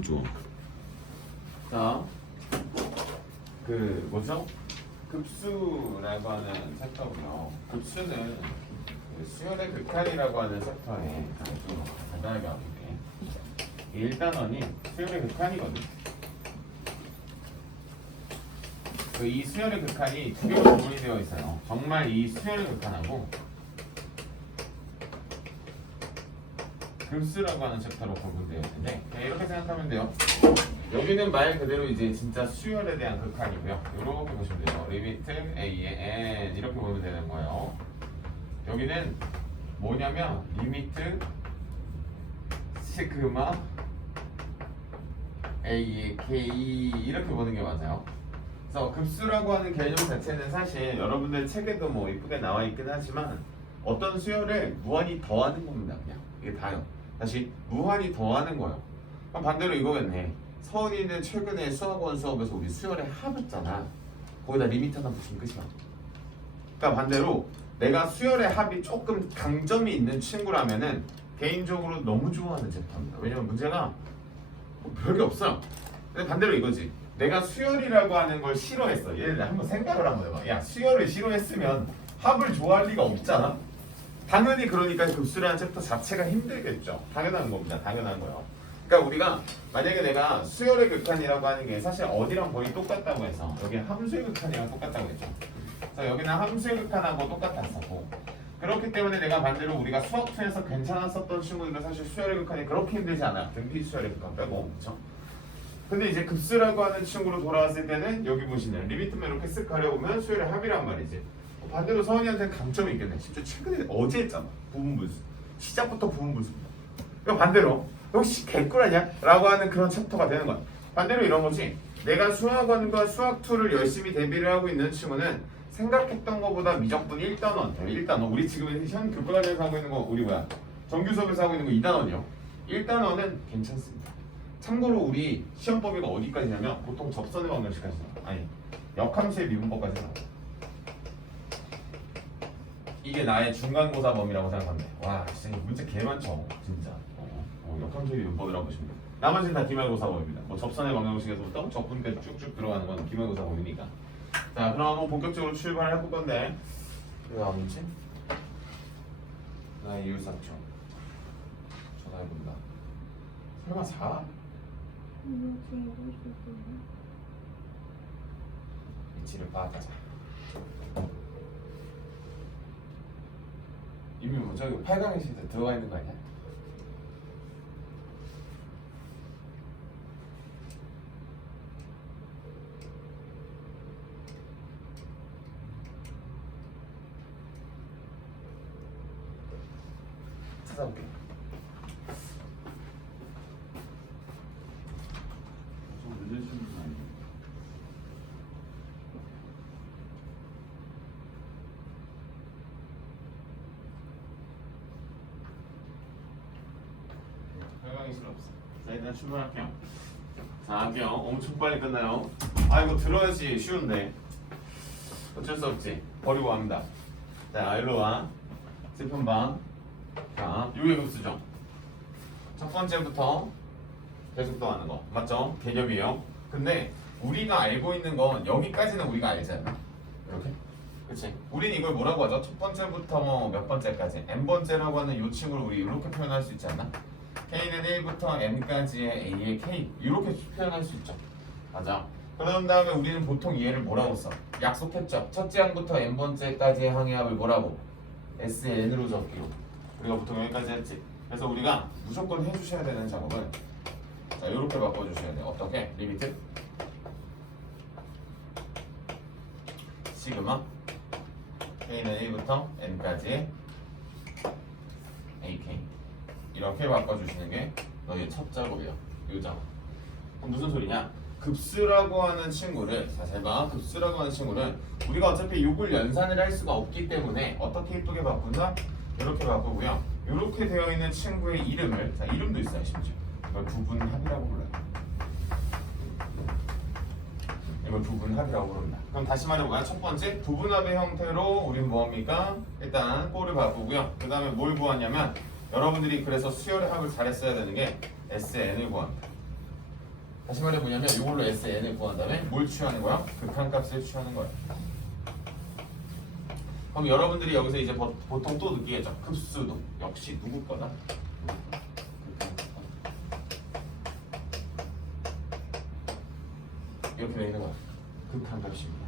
너무 좋아. 자, 그 뭐죠? 급수라고 하는 챕터고요. 급수는 그 수열의 극한이라고 하는 챕터에 좀 간단하게 알아볼게. 1단원이 수열의 극한이거든. 그 이 수열의 극한이 두 개로 구분이 되어 있어요. 정말 이 수열의 극한하고 급수라고 하는 챕터로 구분되어 있는데 이렇게 생각하면 돼요. 여기는 말 그대로 이제 진짜 수열에 대한 극한이고요. 이렇게 보시면 돼요. 리미트 A의 N 이렇게 보면 되는 거예요. 여기는 뭐냐면 리미트 시그마 A의 K 이렇게 보는 게 맞아요. 그래서 급수라고 하는 개념 자체는 사실 여러분들 책에도 뭐 이쁘게 나와 있긴 하지만 어떤 수열을 무한히 더하는 겁니다. 그냥 이게 다요. 다시 무한히 더하는 거예요. 그럼 반대로 이거겠네. 서은이는 최근에 수학원 수업에서 우리 수열의 합했잖아. 거기다 리미트 하나 붙이면 끝이야. 그러니까 반대로 내가 수열의 합이 조금 강점이 있는 친구라면은 개인적으로 너무 좋아하는 챕터입니다. 왜냐면 문제가 뭐 별게 없어요. 근데 반대로 이거지. 내가 수열이라고 하는 걸 싫어했어. 얘를 한번 생각을 한번 해봐. 야, 수열을 싫어했으면 합을 좋아할 리가 없잖아. 당연히 그러니까 급수라는 챕터 자체가 힘들겠죠. 당연한 겁니다. 당연한 거예요. 그러니까 우리가 만약에 내가 수열의 극한이라고 하는 게 사실 어디랑 거의 똑같다고 해서 여기 함수의 극한이랑 똑같다고 했죠. 그래서 여기는 함수의 극한하고 똑같았었고 그렇기 때문에 내가 반대로 우리가 수학2에서 괜찮았었던 친구들은 사실 수열의 극한이 그렇게 힘들지 않아요. 등비 수열의 극한 빼고 그렇죠. 근데 이제 급수라고 하는 친구로 돌아왔을 때는 여기 보시면 리미트만 이렇게 쓱 가려보면 수열의 합이란 말이지. 반대로 서은이한테는 강점이 있겠네. 심지어 최근에 어제 했잖아. 부분분수. 시작부터 부분분수입니다. 그러니까 반대로 역시 개꿀 아니야? 라고 하는 그런 챕터가 되는 거야. 반대로 이런 거지. 내가 수학원과 수학2를 열심히 대비를 하고 있는 친구는 생각했던 것보다 미적분 1단원. 1단원. 우리 지금 현 교과과정에서 하고 있는 거 우리 뭐야? 정규 수업에서 하고 있는 거 2단원이요. 1단원은 괜찮습니다. 참고로 우리 시험 범위가 어디까지냐면 보통 접선의 방정식까지 나와. 아니 역함수의 미분법까지 나와. 이게 나의 중간고사 범위라고 생각하면 돼. 와 진짜 문제 개 많죠. 진짜. 역함수의 미분법이라고 보시면 돼요. 나머지는 다 기말고사 범위입니다. 뭐 접선의 방정식에서부터 적분까지 쭉쭉 들어가는 건 기말고사 범위니까. 자 그럼 한번 본격적으로 출발을 해볼 건데 이거 아니지? 나 이율사죠. 전화해본다. 설마 4? 위치를 파악하자. 이미 뭐 저기 8강의 시대 들어가 있는 거 아니야? 찾아볼게. 좀 늦으시는 거 아니에요? 설명이 필요 없어. 자 일단 출발할게요. 자 할게요. 엄청 빨리 끝나요. 아 이거 들어야지 쉬운데 어쩔 수 없지. 버리고 갑니다. 자 일로 와. 세편방. 자 요게 급수죠. 첫 번째부터 계속 더하는 거 맞죠? 개념이에요. 근데 우리가 알고 있는 건 여기까지는 우리가 알잖아. 이렇게. 그치? 우린 이걸 뭐라고 하죠? 첫 번째부터 뭐 몇 번째까지 n번째라고 하는 요 친구를 우리 이렇게 표현할 수 있지 않나? K는 1부터 N까지의 A의 K 이렇게 표현할 수 있죠. 맞아. 그런 다음에 우리는 보통 얘를 뭐라고 써? 약속했죠. 첫째 항부터 N번째까지의 항의 합을 뭐라고? SN으로 적기로. 우리가 보통 여기까지 했지. 그래서 우리가 무조건 해주셔야 되는 작업은 자 이렇게 바꿔주셔야 돼요. 어떻게? 리미트 시그마 K는 1부터 N까지의 AK 이렇게 바꿔주시는 게 너희의 첫 작업이에요. 이 작업. 그럼 무슨 소리냐? 급수라고 하는 친구를 자 잘 봐. 급수라고 하는 친구는 우리가 어차피 이걸 연산을 할 수가 없기 때문에 어떻게 이쁘게 바꾼다? 이렇게 바꾸고요. 이렇게 되어 있는 친구의 이름을 자 이름도 있어요. 심지어 이걸 부분합이라고 불러요. 이걸 부분합이라고 부릅니다. 그럼 다시 말해보면 첫 번째 부분합의 형태로 우린 뭐합니까? 일단 꼴을 바꾸고요. 그 다음에 뭘 구하냐면 여러분들이 그래서 수열의 합을 잘했어야 되는 게 SN을 구합니다. 다시 말해 뭐냐면 이걸로 SN을 구한 다음에 뭘 취하는 거야? 극한값을 취하는 거야. 그럼 여러분들이 여기서 이제 보통 또 느끼겠죠. 급수도 역시 누구 거다? 이렇게 되어 있는 거야. 극한값입니다.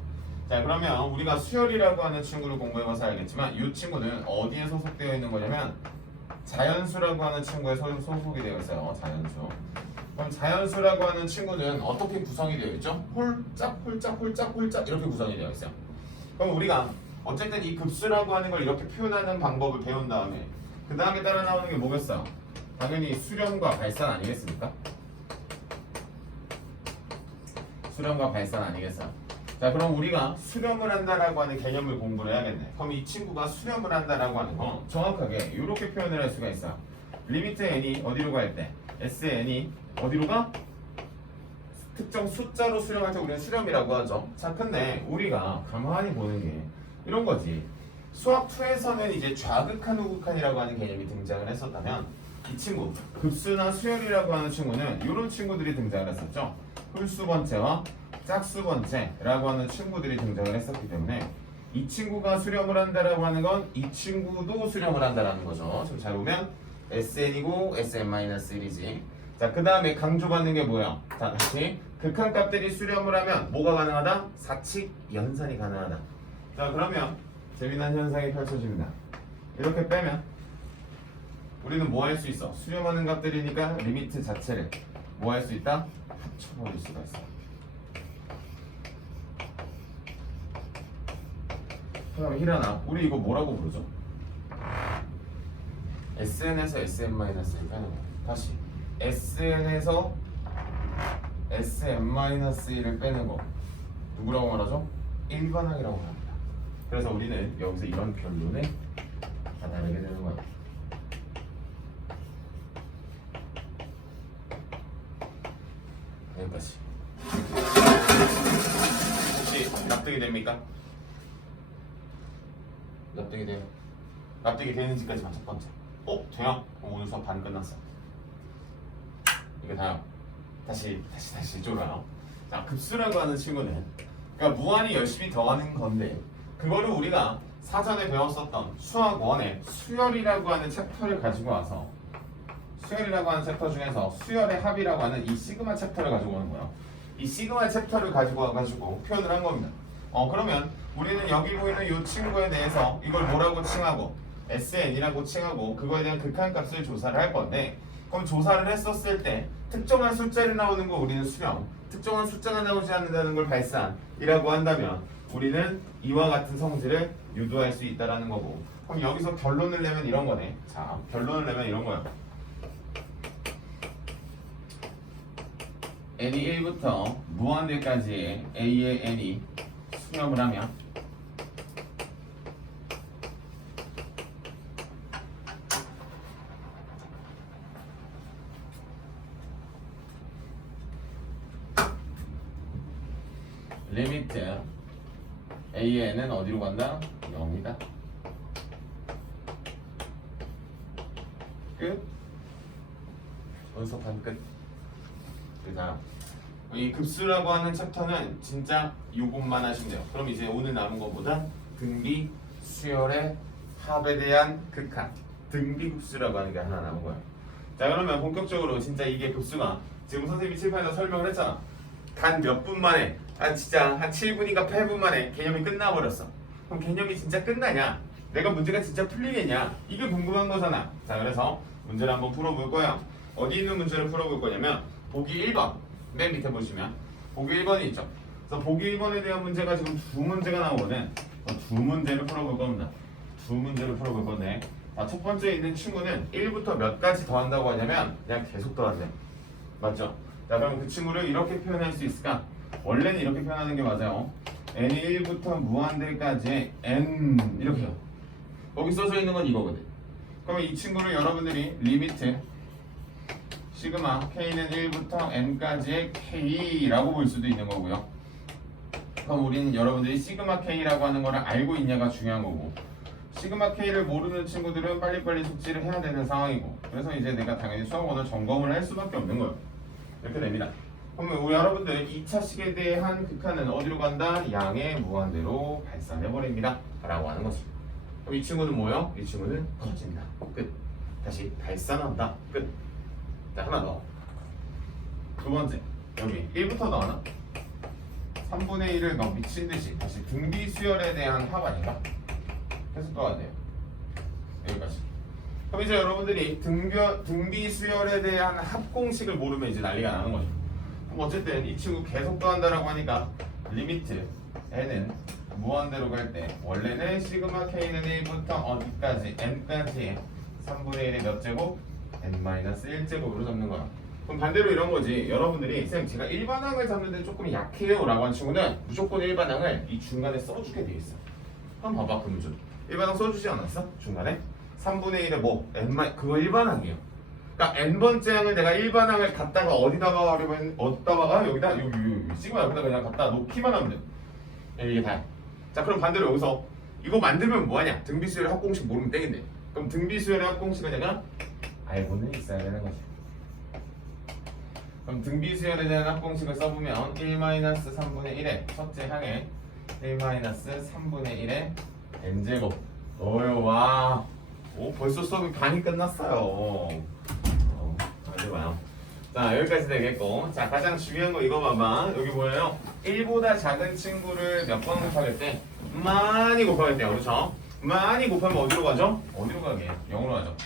자, 그러면 우리가 수열이라고 하는 친구를 공부해봐서 알겠지만 이 친구는 어디에 소속되어 있는 거냐면 자연수라고 하는 친구에 소속이 되어 있어요. 자연수. 그럼 자연수라고 하는 친구는 어떻게 구성이 되어 있죠? 홀짝 홀짝 홀짝 홀짝 이렇게 구성이 되어 있어요. 그럼 우리가 어쨌든 이 급수라고 하는 걸 이렇게 표현하는 방법을 배운 다음에 그 다음에 따라 나오는 게 뭐겠어요? 당연히 수렴과 발산 아니겠습니까? 수렴과 발산 아니겠어요? 자, 그럼 우리가 수렴을 한다라고 하는 개념을 공부를 해야겠네. 그럼 이 친구가 수렴을 한다라고 하는 건 정확하게 이렇게 표현을 할 수가 있어요. 리미트 n이 어디로 갈 때? sn이 어디로 가? 특정 숫자로 수렴할 때 우리는 수렴이라고 하죠. 자, 근데 우리가 가만히 보는 게 이런 거지. 수학 2에서는 이제 좌극한 우극한이라고 하는 개념이 등장을 했었다면 이 친구 급수나 수열이라고 하는 친구는 이런 친구들이 등장을 했었죠. 홀수번체와 짝수번체라고 하는 친구들이 등장을 했었기 때문에 이 친구가 수렴을 한다라고 하는 건 이 친구도 수렴을 한다라는 거죠. 지금 잘 보면 SN이고 SN-1이지. 자, 그 다음에 강조받는 게 뭐야? 자, 다시 극한값들이 수렴을 하면 뭐가 가능하다? 사칙 연산이 가능하다. 자, 그러면 재미난 현상이 펼쳐집니다. 이렇게 빼면 우리는 뭐 할 수 있어? 수렴하는 값들이니까 리미트 자체를 뭐 할 수 있다? 합쳐버릴 수가 있어. 그럼 희란아, 우리 이거 뭐라고 부르죠? SN에서 SN-1을 빼는 거야. 다시 SN에서 SN-1을 빼는 거 누구라고 말하죠? 일반항이라고 말합니다. 그래서 우리는 여기서 이런 결론에 다다르게 되는 거야. 여기까지. 혹시 납득이 됩니까? 납득이 돼요? 납득이 되는지까지만 첫 번째. 돼요? 그럼 오늘 수업 반 끝났어. 이게 다요. 다시 쫄아요. 자, 급수라고 하는 친구는 그러니까 무한히 열심히 더하는 건데 그거를 우리가 사전에 배웠었던 수학 1의 수열이라고 하는 챕터를 가지고 와서 수열이라고 하는 챕터 중에서 수열의 합이라고 하는 이 시그마 챕터를 가지고 오는 거예요. 이 시그마 챕터를 가지고 와가지고 표현을 한 겁니다. 그러면 우리는 여기 보이는 이 친구에 대해서 이걸 뭐라고 칭하고 SN이라고 칭하고 그거에 대한 극한값을 조사를 할 건데 그럼 조사를 했었을 때 특정한 숫자를 나오는 거 우리는 수렴, 특정한 숫자가 나오지 않는다는 걸 발산이라고 한다면 우리는 이와 같은 성질을 유도할 수 있다라는 거고 그럼 여기서 결론을 내면 이런 거네. 자, 결론을 내면 이런 거야. n이 1부터 무한대까지의 a의 n이 수렴을 하면 리미트 a의 n은 어디로 간다? 0이다. 끝. 원서 반 끝. 그 다음 이 급수라고 하는 챕터는 진짜 요것만 하시면 돼요. 그럼 이제 오늘 남은 것보다 등비, 수열의 합에 대한 극한 등비급수라고 하는 게 하나 남은 거예요. 자, 그러면 본격적으로 진짜 이게 급수가 지금 선생님이 칠판에서 설명을 했잖아. 단 몇 분 만에 진짜 한 7분인가 8분 만에 개념이 끝나버렸어. 그럼 개념이 진짜 끝나냐? 내가 문제가 진짜 풀리겠냐? 이게 궁금한 거잖아. 자, 그래서 문제를 한번 풀어볼 거예요. 어디 있는 문제를 풀어볼 거냐면 보기 1번 맨 밑에 보시면 보기 1번이 있죠. 그래서 보기 1번에 대한 문제가 지금 두 문제가 나오거든. 두 문제를 풀어볼 겁니다. 두 문제를 풀어볼 건데 첫 번째 있는 친구는 1부터 몇 가지 더한다고 하냐면 그냥 계속 더한대. 맞죠? 자, 그럼 그 친구를 이렇게 표현할 수 있을까? 원래는 이렇게 표현하는 게 맞아요. n이 1부터 무한대까지 n 이렇게요. 거기 써져 있는 건 이거거든. 그러면 이 친구를 여러분들이 리미트 시그마 k는 1부터 n까지의 k라고 볼 수도 있는 거고요. 그럼 우리는 여러분들이 시그마 k라고 하는 거를 알고 있냐가 중요한 거고 시그마 k를 모르는 친구들은 빨리빨리 숙지를 해야 되는 상황이고 그래서 이제 내가 당연히 수학원을 점검을 할 수밖에 없는 거예요. 이렇게 됩니다. 그러면 우리 여러분들 2차식에 대한 극한은 어디로 간다? 양의 무한대로 발산해버립니다 라고 하는 거죠. 그럼 이 친구는 뭐예요? 이 친구는 커진다. 끝. 다시 발산한다. 끝. 자, 하나 더. 두 번째. 여기 1부터 나오나? 3분의 1을 막 미친듯이 다시 등비 수열에 대한 합 아닌가? 계속 떠야 돼요. 여기까지. 그럼 이제 여러분들이 등비 수열에 대한 합 공식을 모르면 이제 난리가 나는 거죠. 그럼 어쨌든 이 친구 계속 더한다라고 하니까 리미트 n은 무한대로 갈 때 원래는 시그마 k는 1부터 어디까지 n까지 3분의 1의 몇 제곱? n-1제곱으로 잡는 거야. 그럼 반대로 이런 거지. 여러분들이 쌤 제가 일반항을 잡는데 조금 약해요 라고 하는 친구는 무조건 일반항을 이 중간에 써주게 돼 있어. 한번 봐봐 그 문제. 일반항 써주지 않았어? 중간에? 3분의 1에 뭐? 그거 일반항이에요. 그러니까 n번째 항을 내가 일반항을 갖다가 어디다가 하려면 어디다 박아? 여기다? 여기 시그마 여기다 그냥 갖다 놓기만 하면 돼. 이게 다야. 자 그럼 반대로 여기서 이거 만들면 뭐하냐? 등비수열의 합공식 모르면 땡인데. 그럼 등비수열의 합공식은 내가 알고는 있어야 되는 거지. 그럼 등비수열에 대한 합공식을 써보면 1-3분의 1의 첫째 항에 1-3분의 1의 n제곱. 어휴 와. 오 벌써 수업이 반이 끝났어요. 아주 봐요. 자 여기까지 되겠고, 자 가장 중요한 거 이거 봐봐. 여기 뭐예요? 1보다 작은 친구를 몇 번 곱하길 때? 많이 곱하길 때요. 그렇죠? 많이 곱하면 어디로 가죠? 어디로 가게? 0으로 가죠.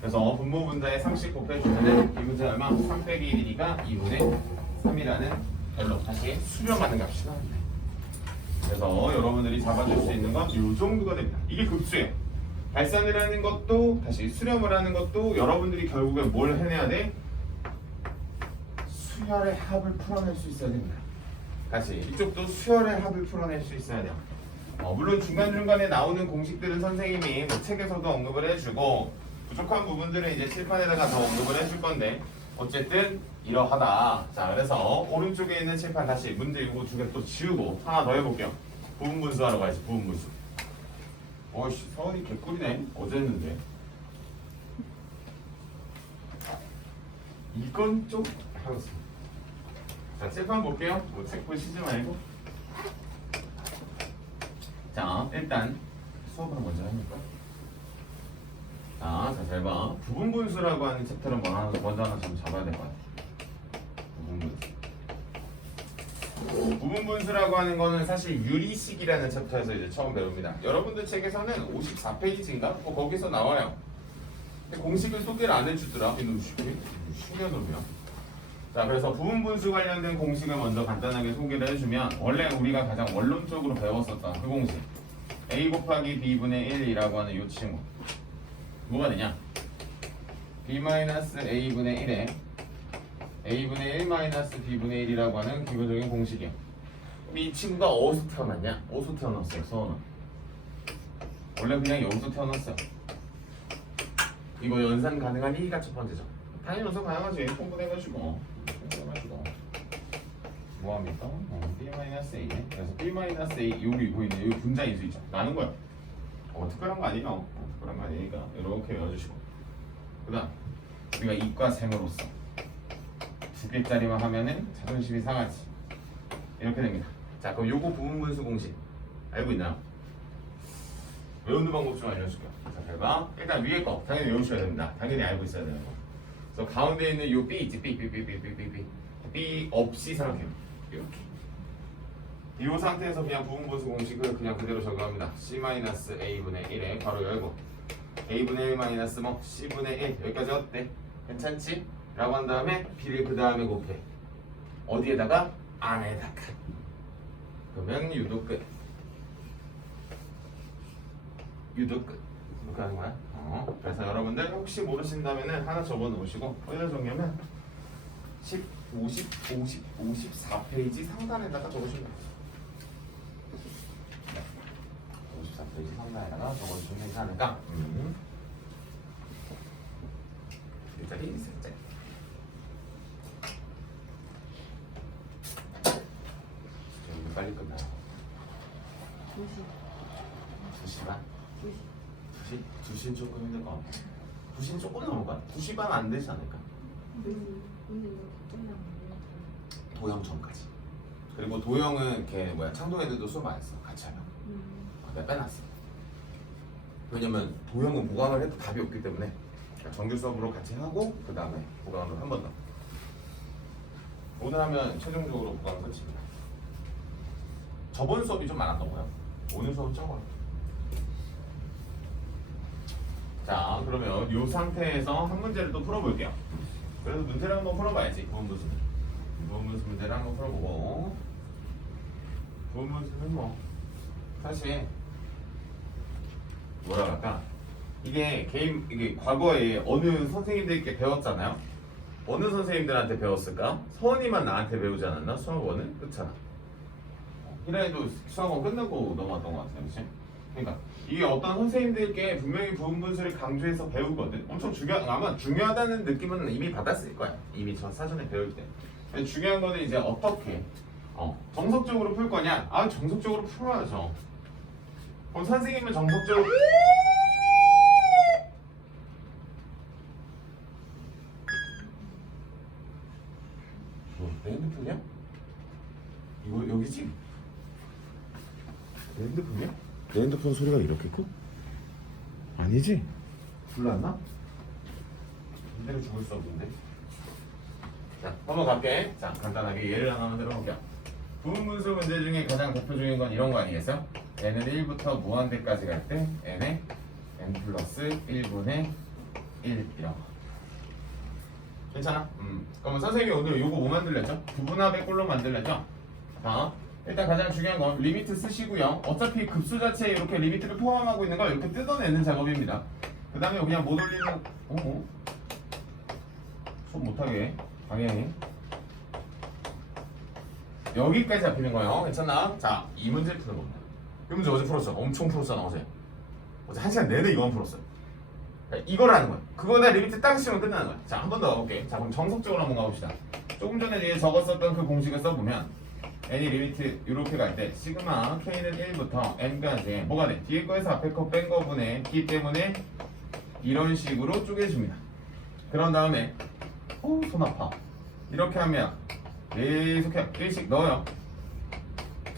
그래서 분모 분자에 30 곱해주면 이 문제 얼마? 3 빼기 1이니까 2분의 3이라는 별로 다시 수렴하는 값이 나옵니다. 그래서 여러분들이 잡아줄 수 있는 건 이 정도가 됩니다. 이게 급수예요. 발산을 하는 것도 다시 수렴을 하는 것도 여러분들이 결국에 뭘 해내야 돼? 수열의 합을 풀어낼 수 있어야 됩니다. 다시 이쪽도 수열의 합을 풀어낼 수 있어야 돼요. 물론 중간중간에 나오는 공식들은 선생님이 뭐 책에서도 언급을 해주고 부족한 부분들은 이제 칠판에다가 더 언급을 해줄 건데 어쨌든 이러하다. 자 그래서 오른쪽에 있는 칠판 다시 문제 이거 두 개 또 지우고 하나 더 해볼게요. 부분분수 하러 가야지. 부분분수. 어이씨 서울이 개꿀이네. 어제 했는데 이건 좀 하겠습니다. 자 칠판 볼게요. 뭐 책 보시지 말고. 자 일단 수업을 먼저 해볼까? 자 잘 봐. 부분분수라고 하는 챕터를 먼저 하나 좀 잡아야 될 것 같아. 부분분수. 부분분수라고 하는 거는 사실 유리식이라는 챕터에서 이제 처음 배웁니다. 여러분들 책에서는 54페이지인가? 뭐 거기서 나와요. 근데 공식을 소개를 안 해주더라. 이놈 신기하더라고요. 자 그래서 부분분수 관련된 공식을 먼저 간단하게 소개를 해주면 원래 우리가 가장 원론적으로 배웠었던 그 공식 a 곱하기 b분의 1이라고 하는 이 친구 뭐가 되냐? b-a분의 1에 a분의 1-b분의 1이라고 하는 기본적인 공식이야. 그럼 이 친구가 어디서 태어났냐? 어디서 태어났어요? 서원은 원래 그냥 여기서 태어났어요. 이거 연산 가능한 2가 첫 번째죠. 당연히 연산 가능하지. 통분해가지고 뭐합니까? b-a 그래서 b-a 여기 보이네. 여기 분자인수 있죠. 나는 거야. 특별한 거 아니에요. 특별한 거 아니니까 이렇게 외워주시고 그 다음 우리가 이과 셈으로써 두 개짜리만 하면은 자존심이 상하지. 이렇게 됩니다. 자 그럼 요거 부분분수 공식 알고 있나요? 외우는 방법 좀 알려줄게요. 자 잘 봐. 일단 위에 거 당연히 외우셔야 됩니다. 당연히 알고 있어야 되는 거. 그래서 가운데 있는 요 B 있지. B 없이 생각해요. 이렇게 이 상태에서 그냥 부분분수 공식을 그냥 그대로 적용합니다. C-a분의 1에 바로 열고 a분의 1 뭐 c분의 1 여기까지 어때? 괜찮지? 라고 한 다음에 b를 그 다음에 곱해. 어디에다가? 안에다가. 그러면 유도 끝. 유도 끝. 이렇게 하는 거야. 그래서 여러분들 혹시 모르신다면은 하나 적어 놓으시고 어디다 적냐면 54페이지 상단에다가 적으시면 돼요. 54페이지 상단에다가 적어주시면 괜찮을까? 일자리 셋째. 좀 빨리 끝나요. 2시 반? 2시 조금 힘들 것 같아. 2시는 조금 넘을 것 같아. 2시 반 안 되지 않을까? 도형점까지. 그리고 도형은 걔 창동 애들도 수업 안 했어. 같이 하면. 내가 빼놨어. 왜냐면 도형은 보강을 해도 답이 없기 때문에 정규 수업으로 같이 하고 그 다음에 보강으로 한 번 더. 오늘 하면 최종적으로 보강 끝입니다. 저번 수업이 좀 많았던 거예요. 오늘 수업은 적어요. 자, 그러면 이 상태에서 한 문제를 또 풀어볼게요. 그래서 문제를 한번 풀어봐야지. 부분분수 문제를 한번 풀어보고, 부분분수는 뭐 사실 뭐라 할까, 이게 과거에 어느 선생님들께 배웠잖아요. 어느 선생님들한테 배웠을까? 서원이만 나한테 배우지 않았나? 수학원은? 그렇잖아. 희라이도 수학원 끝나고 넘어왔던 것 같아요. 그치? 그러니까 이게 어떤 선생님들께 분명히 부분분수를 강조해서 배우거든. 엄청 아마 중요하다는 느낌은 이미 받았을 거야. 이미 저 사전에 배울 때. 근데 중요한 거는 이제 어떻게 정석적으로 풀 거냐? 정석적으로 풀어야죠. 그럼 선생님은 정석적으로 내 핸드폰이야? 이거 여기지? 내 핸드폰이야? 내 핸드폰 소리가 이렇게 커? 아니지? 불났나? 이대로 죽을 수 없는데. 자, 한번 갈게. 자, 간단하게 예를 하나만 들어볼게요. 부분분수 문제 중에 가장 대표적인 건 이런 거 아니겠어요? n은 1부터 무한대까지 갈 때 n에 n 플러스 1분의 1 이런 거. 괜찮아? 그러면 선생님이 오늘 요거 뭐 만들랬죠? 부분합의 꼴로 만들랬죠? 자, 일단 가장 중요한 건 리미트 쓰시고요. 어차피 급수 자체에 이렇게 리미트를 포함하고 있는 걸 이렇게 뜯어내는 작업입니다. 그 다음에 그냥 못 올리는 수업 못하게 방해해. 여기까지 잡히는 거예요. 괜찮나? 자, 이 문제 푸는 겁니다. 이 문제 어제 풀었죠? 엄청 풀었잖아. 어제 1시간 내내 이거만 풀었어요. 이걸 하는 거야. 그거다 리미트 딱 씌우면 끝나는 거야. 자, 한 번 더 가볼게. 자, 그럼 정석적으로 한번 가봅시다. 조금 전에 위에 적었었던 그 공식을 써보면 n이 리미트 이렇게 갈 때 시그마 k는 1부터 n까지 뭐가 돼? 뒤에 거에서 앞에 거 뺀 거분의 d 때문에 이런 식으로 쪼개줍니다. 그런 다음에 손 아파. 이렇게 하면 계속 1씩 넣어요.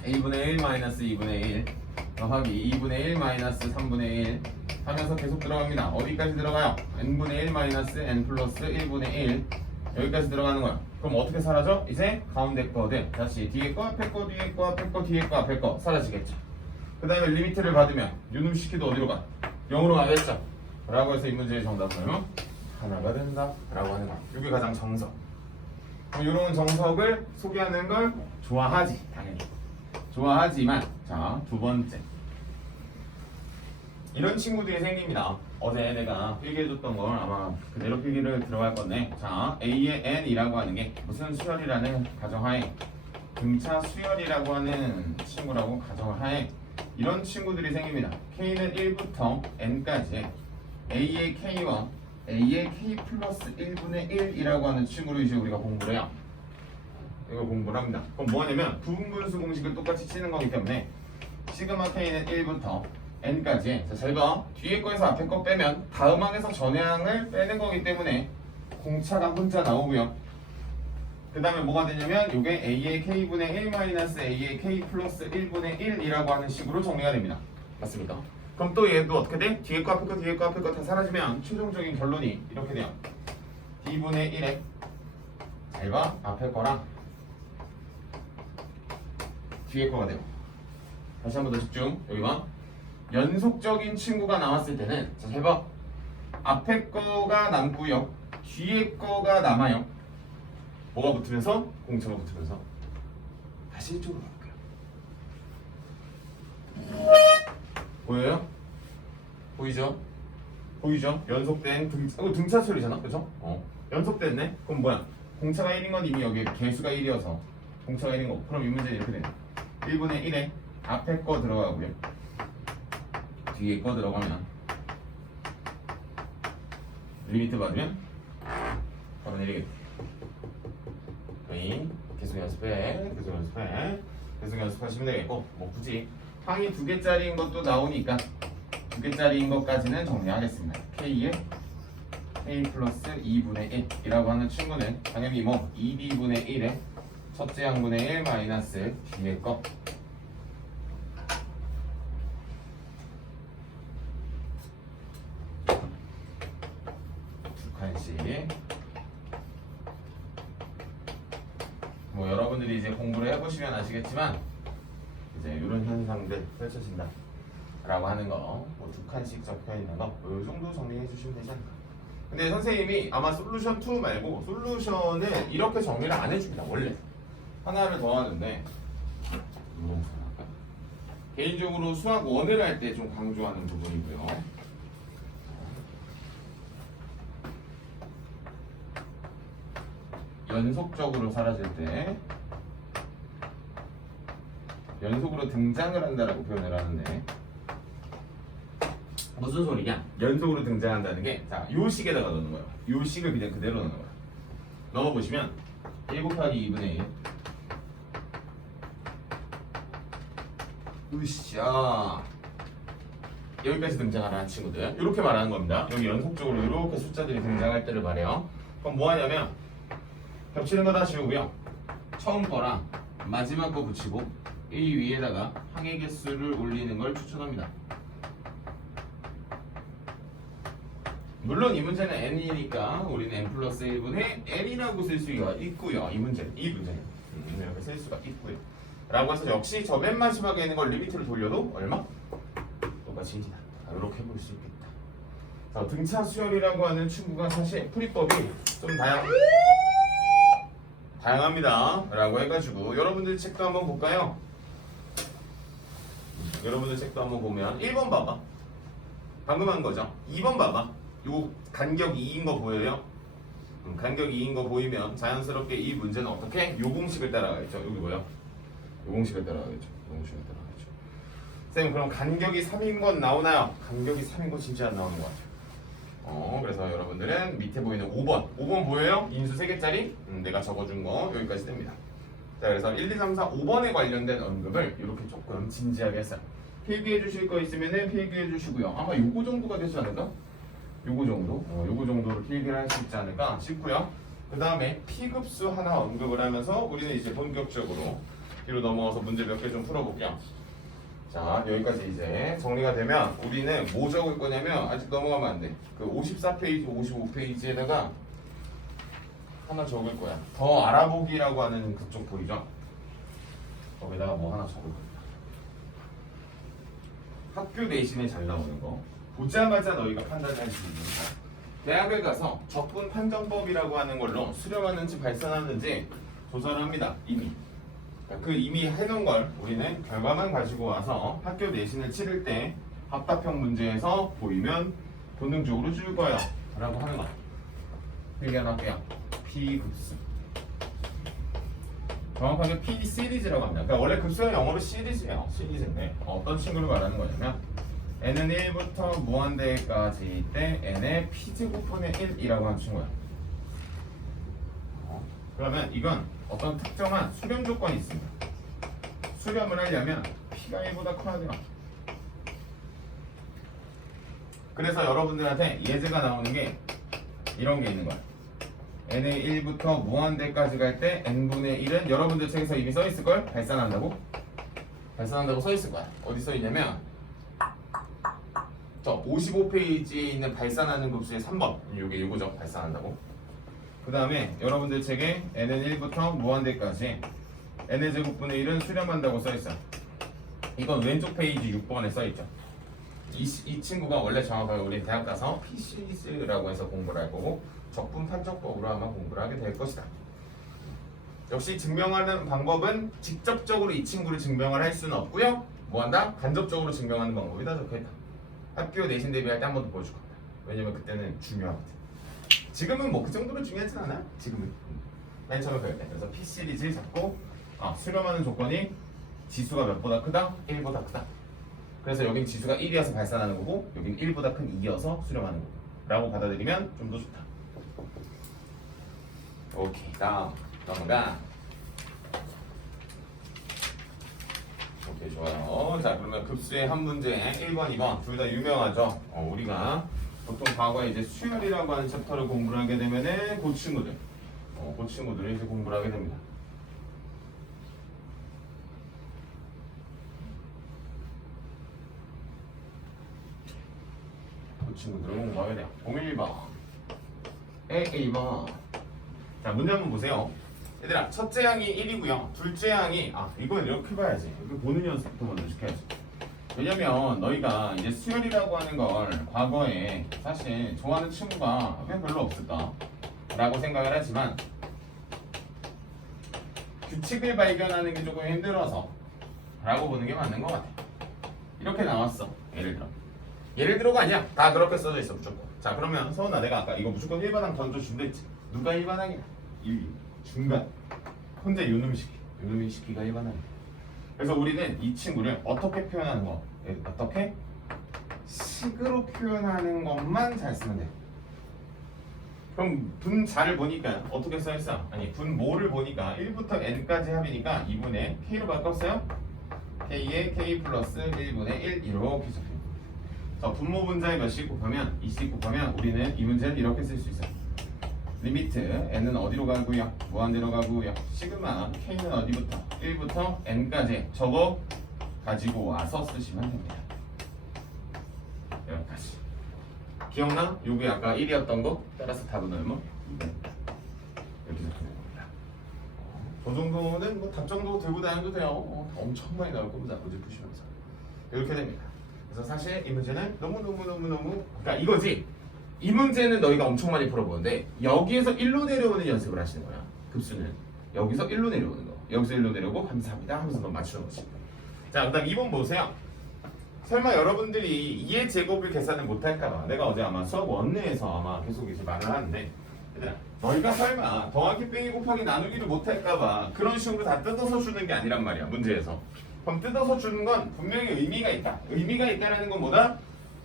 a분의 1 마이너스 2분의 1 더하기 2분의 1 마이너스 3분의 1 하면서 계속 들어갑니다. 어디까지 들어가요? n분의 1 마이너스 n 플러스 1분의 1 여기까지 들어가는 거야. 그럼 어떻게 사라져? 이제 가운데 거들 다시 뒤에 거, 앞에 거, 뒤에 거, 앞에 거, 뒤에 거, 앞에 거 사라지겠죠. 그 다음에 리미트를 받으면 유놈시키도 어디로 가? 0으로 가겠죠. 라고 해서 이 문제의 정답은 하나가 된다 라고 하는 거야. 이게 가장 정석. 그럼 이런 정석을 소개하는 걸 좋아하지. 당연히 좋아하지만, 자, 두 번째 이런 친구들이 생깁니다. 어제 내가 필기해줬던 걸 아마 그대로 필기를 들어갈 건데, 자, A의 N이라고 하는 게 무슨 수열이라는 가정하에 등차 수열이라고 하는 친구라고 가정하에 이런 친구들이 생깁니다. K는 1부터 N까지 A의 K와 A의 K 플러스 1분의 1이라고 하는 친구로 이제 우리가 공부를 해요. 이걸 공부를 합니다. 그럼 뭐냐면 부분분수 공식을 똑같이 치는 거기 때문에 시그마 K는 1부터 n까지. 자, 잘 봐. 뒤에 거에서 앞에 거 빼면 다음 항에서 전 항을 빼는 거기 때문에 공차가 혼자 나오고요. 그 다음에 뭐가 되냐면 이게 a의 k분의 1 마이너스 a의 k 플러스 1분의 1이라고 하는 식으로 정리가 됩니다. 맞습니까? 그럼 또 얘도 어떻게 돼? 뒤에 거 앞에 거 뒤에 거 앞에 거 다 사라지면 최종적인 결론이 이렇게 돼요. d분의 1에 잘 봐. 앞에 거랑 뒤에 거가 돼요. 다시 한 번 더 집중. 여기 봐. 연속적인 친구가 나왔을 때는 자, 잘 봐. 앞에 거가 남고요. 뒤에 거가 남아요. 뭐가 붙으면서? 공차가 붙으면서 다시 이쪽으로 갈게요. 보여요? 보이죠? 보이죠? 연속된 등차 수열이잖아. 그죠? 연속됐네? 그럼 뭐야? 공차가 1인 건 이미 여기 개수가 1이어서 공차가 1인 거고. 그럼 이 문제 이렇게 되네. 1분의 1에 앞에 거 들어가고요. 뒤에 거 들어가면 리미트 받으면 바로 내리겠다. 계속 연습해. 계속 연습하시면 되겠고, 뭐 굳이 항이 2개짜리인 것도 나오니까 2개짜리인 것까지는 정리하겠습니다. K에 K 플러스 2분의 1이라고 하는 친구는 당연히 뭐 2D분의 1에 첫째 항분의 1 마이너스 뒤에 거 두 칸씩. 뭐 여러분들이 이제 공부를 해보시면 아시겠지만 이제 이런 현상들 펼쳐진다 라고 하는 거뭐두 칸씩 적혀 있는 거이 정도 정리해 주시면 되지 않을까. 근데 선생님이 아마 솔루션 2 말고 솔루션을 이렇게 정리를 안 해줍니다. 원래 하나를 더하는데 개인적으로 수학 1을 할 때 좀 강조하는 부분이고요. 연속적으로 사라질 때 연속으로 등장을 한다라고 표현을 하는데 무슨 소리냐? 연속으로 등장한다는 게 자, 요 식에다가 넣는 거예요. 요 식을 그냥 그대로 넣는 거예요. 넣어보시면 1 곱하기 2분의 1 으쌰 여기까지 등장하는 친구들 이렇게 말하는 겁니다. 여기 연속적으로 이렇게 숫자들이 등장할 때를 말해요. 그럼 뭐 하냐면 겹치는 거 다 지우고요. 처음 거랑 마지막 거 붙이고 이 위에다가 항의 개수를 올리는 걸 추천합니다. 물론 이 문제는 n이니까 우리는 n 플러스 1분의 n이라고 쓸 수가 있고요. 이 문제는 이렇게 쓸 수가 있고요. 라고 해서 역시 저 맨 마지막에 있는 걸 리미트를 돌려도 얼마? 똑같이 1이다. 이렇게 볼 수 있겠다. 자, 등차 수열이라고 하는 친구가 사실 풀이법이 좀 다양합니다. 라고 해가지고 여러분들 책도 한번 볼까요? 여러분들 책도 한번 보면 1번 봐봐. 방금 한 거죠. 2번 봐봐. 요 간격 2인 거 보여요? 간격 2인 거 보이면 자연스럽게 이 문제는 어떻게? 요 공식을 따라가겠죠. 여기 뭐야? 요 공식을 따라가겠죠. 요 공식을 따라가겠죠. 쌤 그럼 간격이 3인 건 나오나요? 간격이 3인 건 진짜 안 나오는 것 같아요. 그래서 여러분들은 밑에 보이는 5번 보여요? 인수 3개짜리? 내가 적어준 거 여기까지 됩니다. 자 그래서 1, 2, 3, 4, 5번에 관련된 언급을 이렇게 조금 진지하게 했어요. 필기해 주실 거 있으면 필기해 주시고요. 아마 요거 정도가 되지 않을까? 요거 정도를 필기를 할 수 있지 않을까 싶고요. 그 다음에 P급수 하나 언급을 하면서 우리는 이제 본격적으로 뒤로 넘어가서 문제 몇 개 좀 풀어볼게요. 자 여기까지 이제 정리가 되면 우리는 뭐 적을 거냐면 아직 넘어가면 안 돼. 그 54페이지, 55페이지에다가 하나 적을 거야. 더 알아보기라고 하는 그쪽 보이죠? 거기다가 뭐 하나 적을 거야. 학교 내신에 잘 나오는 거. 보자마자 너희가 판단할 수 있는 거. 대학을 가서 적분 판정법이라고 하는 걸로 수렴하는지 발산하는지 조사를 합니다. 이미. 그 이미 해놓은 걸 우리는 결과만 가지고 와서 학교 내신을 치를 때 합답형 문제에서 보이면 본능적으로 줄 거야 라고 하는 거. 필기해놓을게요. P급수. 정확하게 P 시리즈라고 합니다. 그러니까 원래 급수가 영어로 시리즈예요. 시리즈인데 어떤 친구를 말하는 거냐면 n은 1부터 무한대까지 때 n의 p제곱분의 1이라고 하는 친구야. 그러면 이건 어떤 특정한 수렴 조건이 있습니다. 수렴을 하려면 p가 1보다 커야 돼요. 그래서 여러분들한테 예제가 나오는 게 이런 게 있는 거야. n의 1부터 무한대까지 갈 때 n분의 1은 여러분들 책에서 이미 써있을걸? 발산한다고 써있을 거야. 어디 써있냐면 저 55페이지에 있는 발산하는 급수의 3번 이게 이거죠. 발산한다고. 그 다음에 여러분들 책에 n은 1부터 무한대까지 n의 제곱분의 1은 수렴한다고 써있어요. 이건 왼쪽 페이지 6번에 써있죠. 이 친구가 원래 정확하게 우리 대학 가서 PC라고 해서 공부를 할 거고 적분 판정법으로 아마 공부를 하게 될 것이다. 역시 증명하는 방법은 직접적으로 이 친구를 증명을 할 수는 없고요. 뭐한다? 간접적으로 증명하는 방법이 다 적혀있다. 학교 내신 대비할 때 한 번 더 보여줄 겁니다. 왜냐면 그때는 중요하거든. 지금은 뭐 그 정도로 중요하진 않아. 지금은 맨 처음에 배울 때. 그래서 P 시리즈 잡고 수렴하는 조건이 지수가 몇보다 크다? 1보다 크다. 그래서 여긴 지수가 1이어서 발산하는 거고 여긴 1보다 큰 2여서 수렴하는 거고 라고 받아들이면 좀 더 좋다. 오케이, 다음 넘어가. 오케이, 좋아요. 자, 그러면 급수의 한 문제 1번, 2번 둘 다 유명하죠. 우리가 보통 과거에 이제 수열이라고 하는 챕터를 공부를 하게 되면은 그 친구들을 이제 공부를 하게 됩니다. 친구들을 공부하게 돼요. 01번 A번. 자, 문제 한번 보세요. 얘들아, 첫째 항이 1이고요. 둘째 항이 이건 이렇게 봐야지. 이렇게 보는 연습부터 먼저 시켜야지. 왜냐면 너희가 이제 수열이라고 하는 걸 과거에 사실 좋아하는 친구가 그냥 별로 없을까 라고 생각을 하지만 규칙을 발견하는 게 조금 힘들어서 라고 보는 게 맞는 것 같아. 이렇게 나왔어. 예를 들어가 아니야. 다 그렇게 써져 있어 무조건. 자, 그러면 서은아, 내가 아까 이거 무조건 1반항 던져준다 했지. 누가 1반항이야? 1, 중간 혼자 요놈이 시키가 1반항이야. 그래서 우리는 이 친구를 어떻게 표현하는 거? 어떻게? 식으로 표현하는 것만 잘 쓰면 돼. 그럼 분자를 보니까 어떻게 써있어? 아니, 분모를 보니까 1부터 n까지 합이니까 2분의 k로 바꿨어요? k에 k 플러스 1분의 1 이렇게 적혀. 자, 분모 분자에 몇씩 곱하면 2씩 곱하면 우리는 이 문제는 이렇게 쓸 수 있어요. 리미트 n은 어디로 가고요? 무한대로 가고요. 시그마 k는 어디부터? 1부터 n까지 저거 가지고 와서 쓰시면 됩니다. 여기까지. 기억나? 요게 아까 1이었던 거? 따라서 답은 얼마? 200. 이렇게 적혀낸 겁니다. 저 정도는 뭐 답 정도 들고 다녀도 돼요. 엄청 많이 나올 겁니다. 문제 푸시면서. 이렇게 됩니다. 그래서 사실 이 문제는 너무 그러니까 이거지. 이 문제는 너희가 엄청 많이 풀어보는데 여기에서 1로 내려오는 연습을 하시는 거야. 급수는 여기서 1로 내려오는 거. 여기서 1로 내려오고 감사합니다 하면서 너 맞추는 거지. 자, 그다음 2번 보세요. 설마 여러분들이 2의 제곱을 계산을 못할까봐 내가 어제 아마 수업 원내에서 아마 계속 이제 말을 하는데, 얘들아, 너희가 설마 더하기 빼기 곱하기 나누기를 못할까봐 그런 식으로 다 뜯어서 주는 게 아니란 말이야 문제에서. 그럼 뜯어서 주는 건 분명히 의미가 있다. 의미가 있다라는 건 뭐다?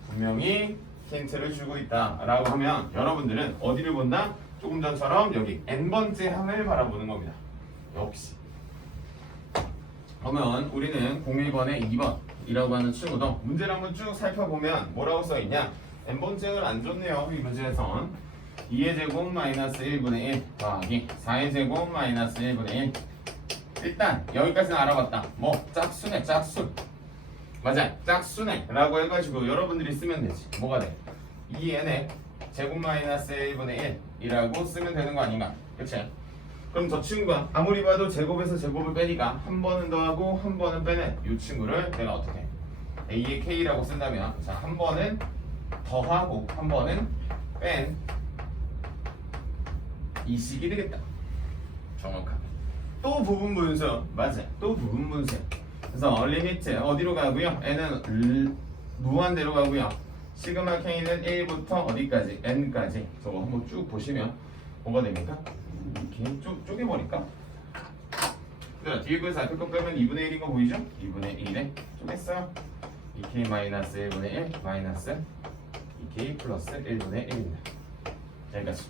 분명히 힌트를 주고 있다라고 하면 여러분들은 어디를 본다? 조금 전처럼 여기 n번째 항을 바라보는 겁니다. 역시. 그러면 우리는 01번에 2번이라고 하는 친구도 문제를 한번 쭉 살펴보면 뭐라고 써있냐? n번째를 안 줬네요. 이 문제에선 2의 제곱 마이너스 1분의 1 더하기 4의 제곱 마이너스 1분의 1. 일단 여기까지는 알아봤다. 뭐 짝수네, 짝수. 맞아, 짝수네 라고 해가지고 여러분들이 쓰면 되지. 뭐가 돼? 2n의 제곱 마이너스 1분의 1이라고 쓰면 되는 거 아닌가? 그치? 그럼 저 친구가 아무리 봐도 제곱에서 제곱을 빼니까 한 번은 더하고 한 번은 빼는 이 친구를 내가 어떻게 해? a의 k라고 쓴다면, 자, 한 번은 더하고 한 번은 뺀 이 식이 되겠다. 정확하게. 또 부분 분수. 맞아, 또 부분 분수. 그래서 리미트 어디로 가고요? n은 무한대로 가고요. 시그마 k는 1부터 어디까지? n까지. 저거 한번 쭉 보시면 뭐가 됩니까? 이렇게 쪼개버릴까? 뒤에 그래서 앞에 거 빼면 2분의 1인 거 보이죠? 2분의 1에 좀 했어요. 2k 마이너스 1분의 1 마이너스 2k 플러스 1분의 1입니다. 여기까지.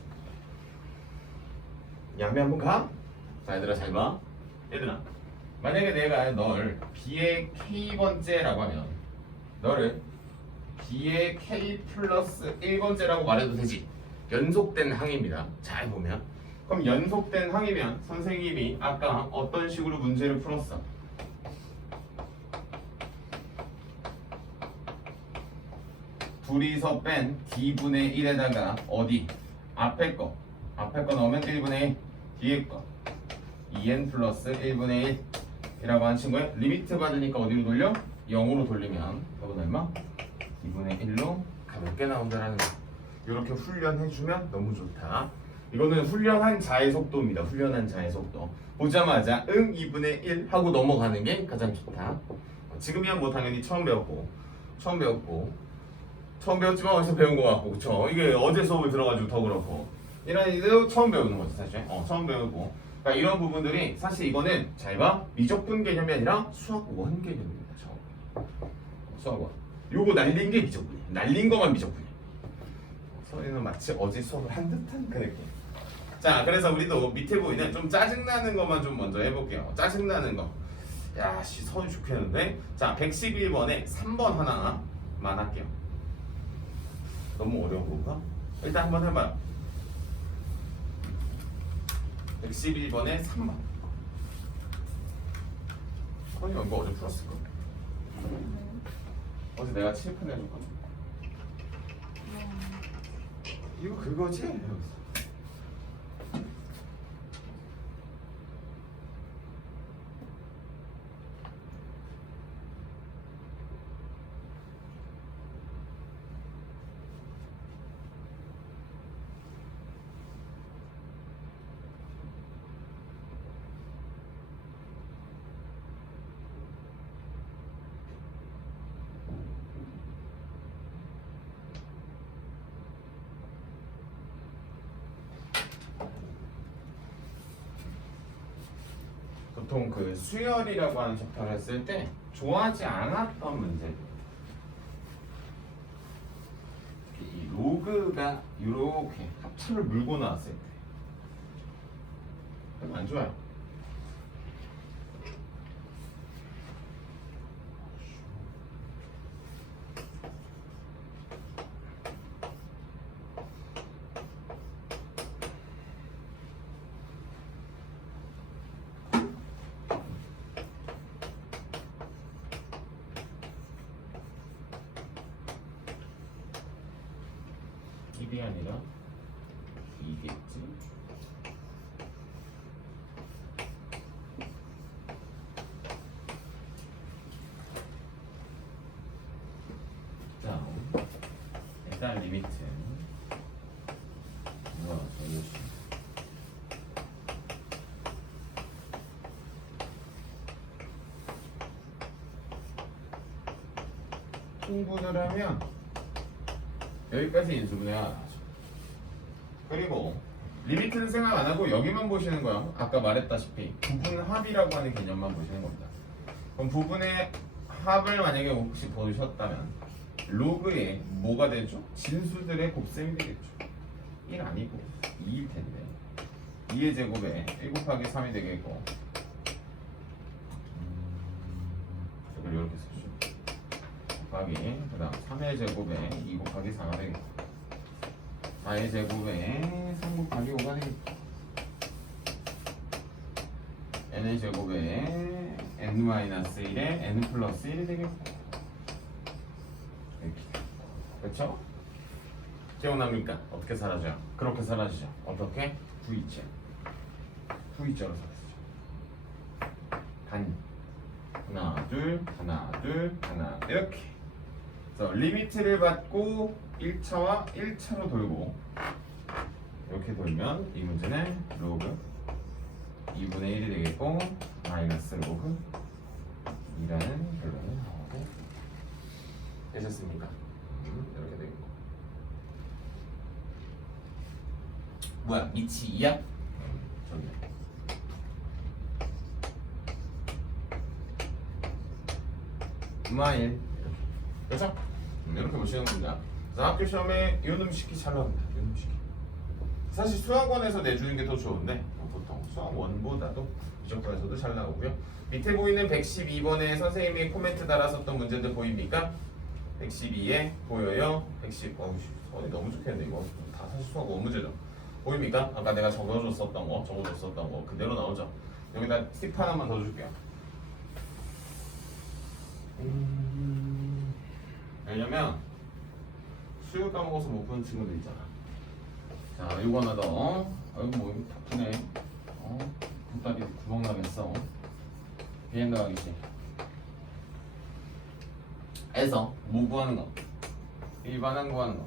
양면 한번 가? 자, 얘들아 잘 봐. 얘들아, 만약에 내가 널 b의 k번째라고 하면 너를 b의 k 플러스 1번째라고 말해도 되지. 연속된 항입니다. 잘 보면. 그럼 연속된 항이면 선생님이 아까 어떤 식으로 문제를 풀었어? 둘이서 뺀 d분의 1에다가 어디? 앞에 거 넣으면 1분의 1, 뒤에 거 2n 플러스 1분의 1이라고 한 친구의 리미트 받으니까 어디로 돌려? 0으로 돌리면 이건 얼마? 2분의 1로 가볍게 나온다라는 거. 이렇게 훈련해주면 너무 좋다. 이거는 훈련한 자의 속도입니다. 훈련한 자의 속도. 보자마자 2분의 1 하고 넘어가는 게 가장 좋다. 지금이야 뭐 당연히 처음 배웠지만 어디서 배운 거 같고, 그쵸? 이게 어제 수업을 들어가지고 더 그렇고, 이런 일도 처음 배우는 거지 사실. 처음 배우고. 그러니까 이런 부분들이 사실 이거는 잘 봐. 미적분 개념이 아니라 수학 원 개념입니다. 수학 원. 요거 날린 게 미적분이야. 날린 거만 미적분이야. 서희는 마치 어제 수업을 한 듯한 그 느낌. 자, 그래서 우리도 밑에 보이는 좀 짜증나는 것만 좀 먼저 해볼게요. 짜증나는 거. 야, 씨, 서희 좋겠는데? 자, 111번에 3번 하나만 할게요. 너무 어려운 건가? 일단 한번 해봐요. 111번에 3번. 서희가 이거 어제 풀었을까? 어제 내가 칠판해줬거든. 이거 그거지? 보통 그 수열이라고 하는 챕터를 했을 때 좋아하지 않았던 문제들, 이 로그가 이렇게 합차를 물고 나왔을 때 그럼 안 좋아요. 입이 아니라 이겠지. 자, 일단 리미트 뭐야 저기 통분을 하면 여기까지 인수분해가 나죠. 그리고 리미트는 생각 안 하고 여기만 보시는 거야. 아까 말했다시피 부분합이라고 하는 개념만 보시는 겁니다. 그럼 부분의 합을 만약에 혹시 보셨다면 로그에 뭐가 되죠? 진수들의 곱셈이 되겠죠. 1 아니고 2일 텐데 2의 제곱에 1 곱하기 3이 되겠고 이걸 이렇게 쓰죠. 곱하기 그 다음 3의 제곱에 2 곱하기 4가 되겠고 4의 제곱에 3 곱하기 5가 되겠고 n의 제곱에 n-1에 n 플러스 1이 되겠고 이렇게 그렇죠? 기억납니까? 어떻게 사라져요? 그렇게 사라지죠. 어떻게? V자 V자로 사라지죠. 단 하나 둘 하나 둘 하나 이렇게. 그래서 리미트를 받고 1차와 1차로 돌고 이렇게 돌면 이 문제는 로그 2분의 1이 되겠고 마이너스 로그 2라는 결론이 나오게 되셨습니까? 이렇게 되겠고 뭐야? 미치 2야? 좋네. 마일 이렇게 그렇죠? 이렇게 보시는 겁니다. 그래서 학교 시험에 요놈식이 잘 나옵니다. 요놈식이 사실 수학원에서 내주는 게 더 좋은데 보통 수학원보다도 비정권에서도 잘 나오고요. 밑에 보이는 112번에 선생님이 코멘트 달았었던 문제들 보입니까? 112에 보여요? 110 어이 너무 좋겠네. 이거 다 사실 수학 원문제죠. 보입니까? 아까 내가 적어줬었던 거 그대로 나오죠. 여기다 팁 하나만 더 줄게요. 왜냐면 수요 까먹어서 못 푸는 친구들 있잖아. 자, 이거 하나 더. 아이고 뭐 이거 다 푸네. 붓다리 구멍 나겠어. 비행 가기 씨. 에서 뭐 구하는 거? 일반항 구하는 거.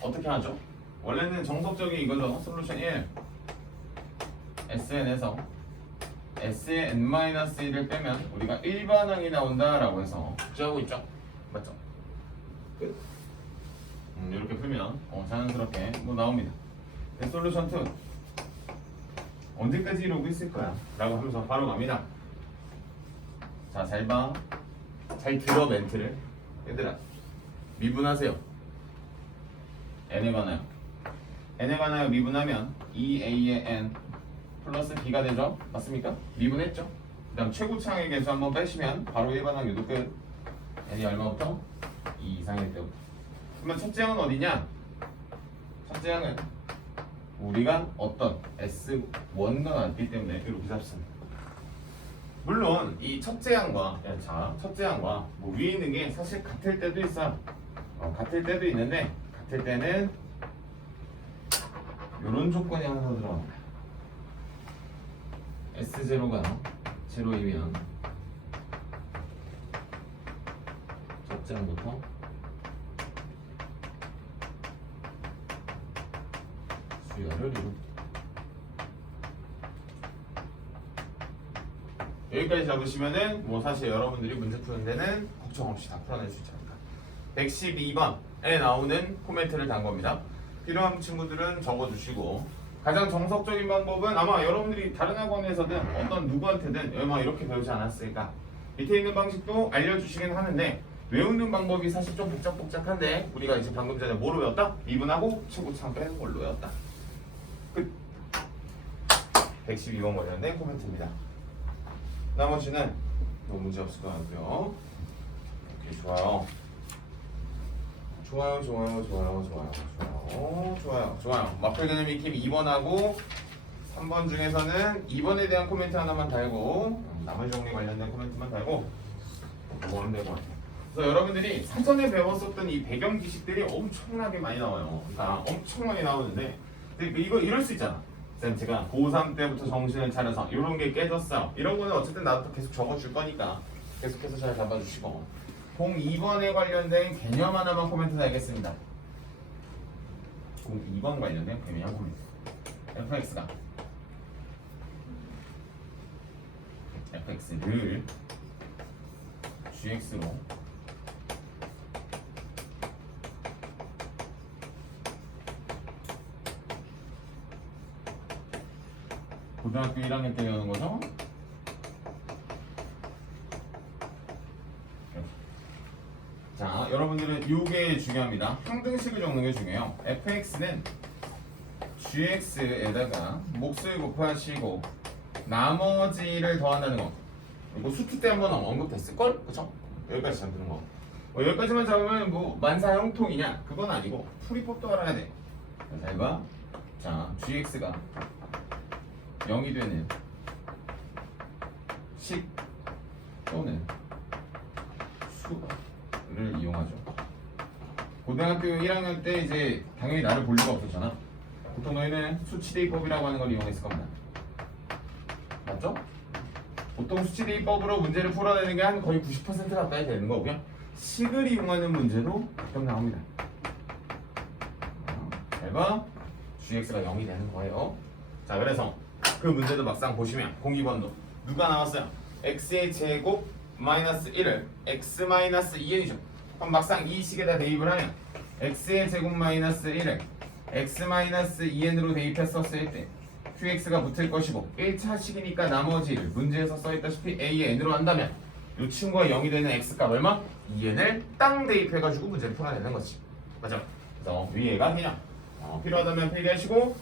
어떻게 하죠? 원래는 정석적인 이거죠. 솔루션 1. SN에서 S의 n-1을 빼면 우리가 일반항이 나온다라고 해서 주하고 있죠? 맞죠? 끝. 이렇게 풀면 자연스럽게 뭐 나옵니다. 솔루션 2 언제까지 이러고 있을 거야? 라고 하면서 바로 갑니다. 자, 잘 봐. 잘 들어 멘트를. 얘들아 미분하세요. n에 관하여 n에 관하여 미분하면 2a의 n 플러스 b가 되죠? 맞습니까? 미분했죠? 그 다음 최고차항의 개수 한번 빼시면 바로 일반항 유도 끝. n이 얼마부터? 2 이상일 때부터. 그러면 첫째 항은 어디냐? 첫째 항은 우리가 어떤 S1과 같기 때문에 이렇게 잡습니다. 물론 이 첫째 항과 뭐 위에 있는 게 사실 같을 때도 있어요. 같을 때도 있는데 같을 때는 이런 조건이 하나 더 들어갑니다. S0가 제로이면 적장부터 수열을 이룬다. 여기까지 잡으시면은 뭐 사실 여러분들이 문제 푸는 데는 걱정 없이 다 풀어낼 수 있지 않을까. 112번에 나오는 코멘트를 단 겁니다. 필요한 친구들은 적어주시고, 가장 정석적인 방법은 아마 여러분들이 다른 학원에서든 어떤 누구한테든 아마 이렇게 배우지 않았을까. 밑에 있는 방식도 알려주시긴 하는데 외우는 방법이 사실 좀 복잡복잡한데 우리가 이제 방금 전에 뭐로 외웠다? 미분하고 최고창 빼는 걸로 외웠다. 끝. 112번 관련된 코멘트입니다. 나머지는 뭐 문제 없을 것 같고요. 오케이, 좋아요. 좋아요. 마플 개념 익힘 2번하고 3번 중에서는 2번에 대한 코멘트 하나만 달고 나머지 정리 관련된 코멘트만 달고 그거는 될 것 같아요. 그래서 여러분들이 사전에 배웠었던 이 배경 지식들이 엄청나게 많이 나와요. 그러니까 엄청 많이 나오는데 이거 이럴 수 있잖아. 쌤, 제가 고3 때부터 정신을 차려서 이런 게 깨졌어. 이런 거는 어쨌든 나도 계속 적어줄 거니까 계속해서 잘 잡아주시고, 02번에 관련된 개념 하나만 코멘트 달겠습니다. 02번 관련된 개념 코멘트. fx가 fx를 gx로 고등학교 1학년 때 배우는 거죠? 자, 여러분들은 요게 중요합니다. 항등식을 적는 게 중요해요. fx는 gx에다가 몫을 곱하시고 나머지를 더한다는 거. 이거 수투 때 한번 언급했을걸? 그쵸? 여기까지 잡는 거. 여기까지만 잡으면 뭐 만사형통이냐? 그건 아니고 풀이법도 알아야 돼. 잘 봐. 자, gx가 0이 되는 식 또는 수를 이용하죠. 고등학교 1학년 때 이제 당연히 나를 볼 리가 없었잖아. 보통 너희는 수치대입법이라고 하는 걸 이용했을 겁니다. 맞죠? 보통 수치대입법으로 문제를 풀어내는 게 한 거의 90% 가까이 되는 거고요. 식을 이용하는 문제도 가끔 나옵니다. 잘 봐. gx가 0이 되는 거예요. 자, 그래서 그 문제도 막상 보시면 02번도 누가 나왔어요? x의 제곱 마이너스 1을 x 마이너스 2n이죠. 그럼 막상 이 식에다 대입을 하면 x의 제곱 마이너스 1을 x 마이너스 2n으로 대입했었을 때 qx가 붙을 것이고 1차 식이니까 나머지를 문제에서 써있다시피 a의 n으로 한다면 이 친구가 0이 되는 x값 얼마? 2n을 땅 대입해가지고 문제를 풀어내는 거지. 맞죠? 그래서 위에가 그냥 필요하다면 필기하시고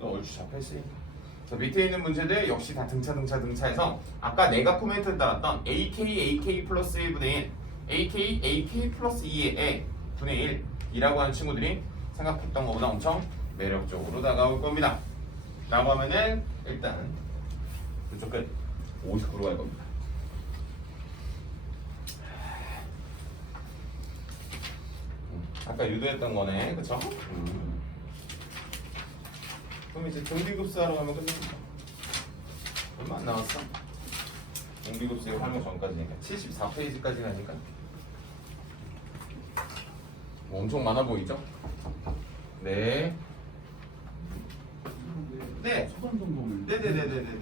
또 얼추 잡혀있으니까. 밑에 있는 문제들 역시 다 등차해서 아까 내가 코멘트를 달았던 AK 플러스 1분의 1 AK 플러스 2의 분의 1이라고 하는 친구들이 생각했던 것보다 엄청 매력적으로 다가올 겁니다. 라고 하면은 일단 이쪽 끝 50%로 갈 겁니다. 아까 유도했던 거네, 그쵸? 그럼 이제 등비급수하러 가면 끝납니다. 얼마 안 남았어? 등비급수의 활용 전까지니까 74페이지까지 가니까 뭐 엄청 많아 보이죠? 네. 네. 초반 정도는 네네네네네.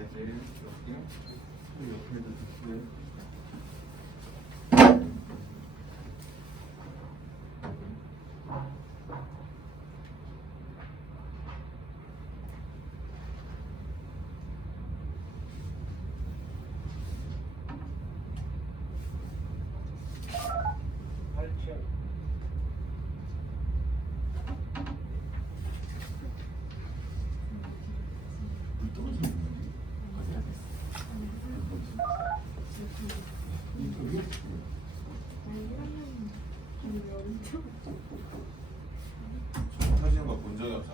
터지는 거 본 적이 없어.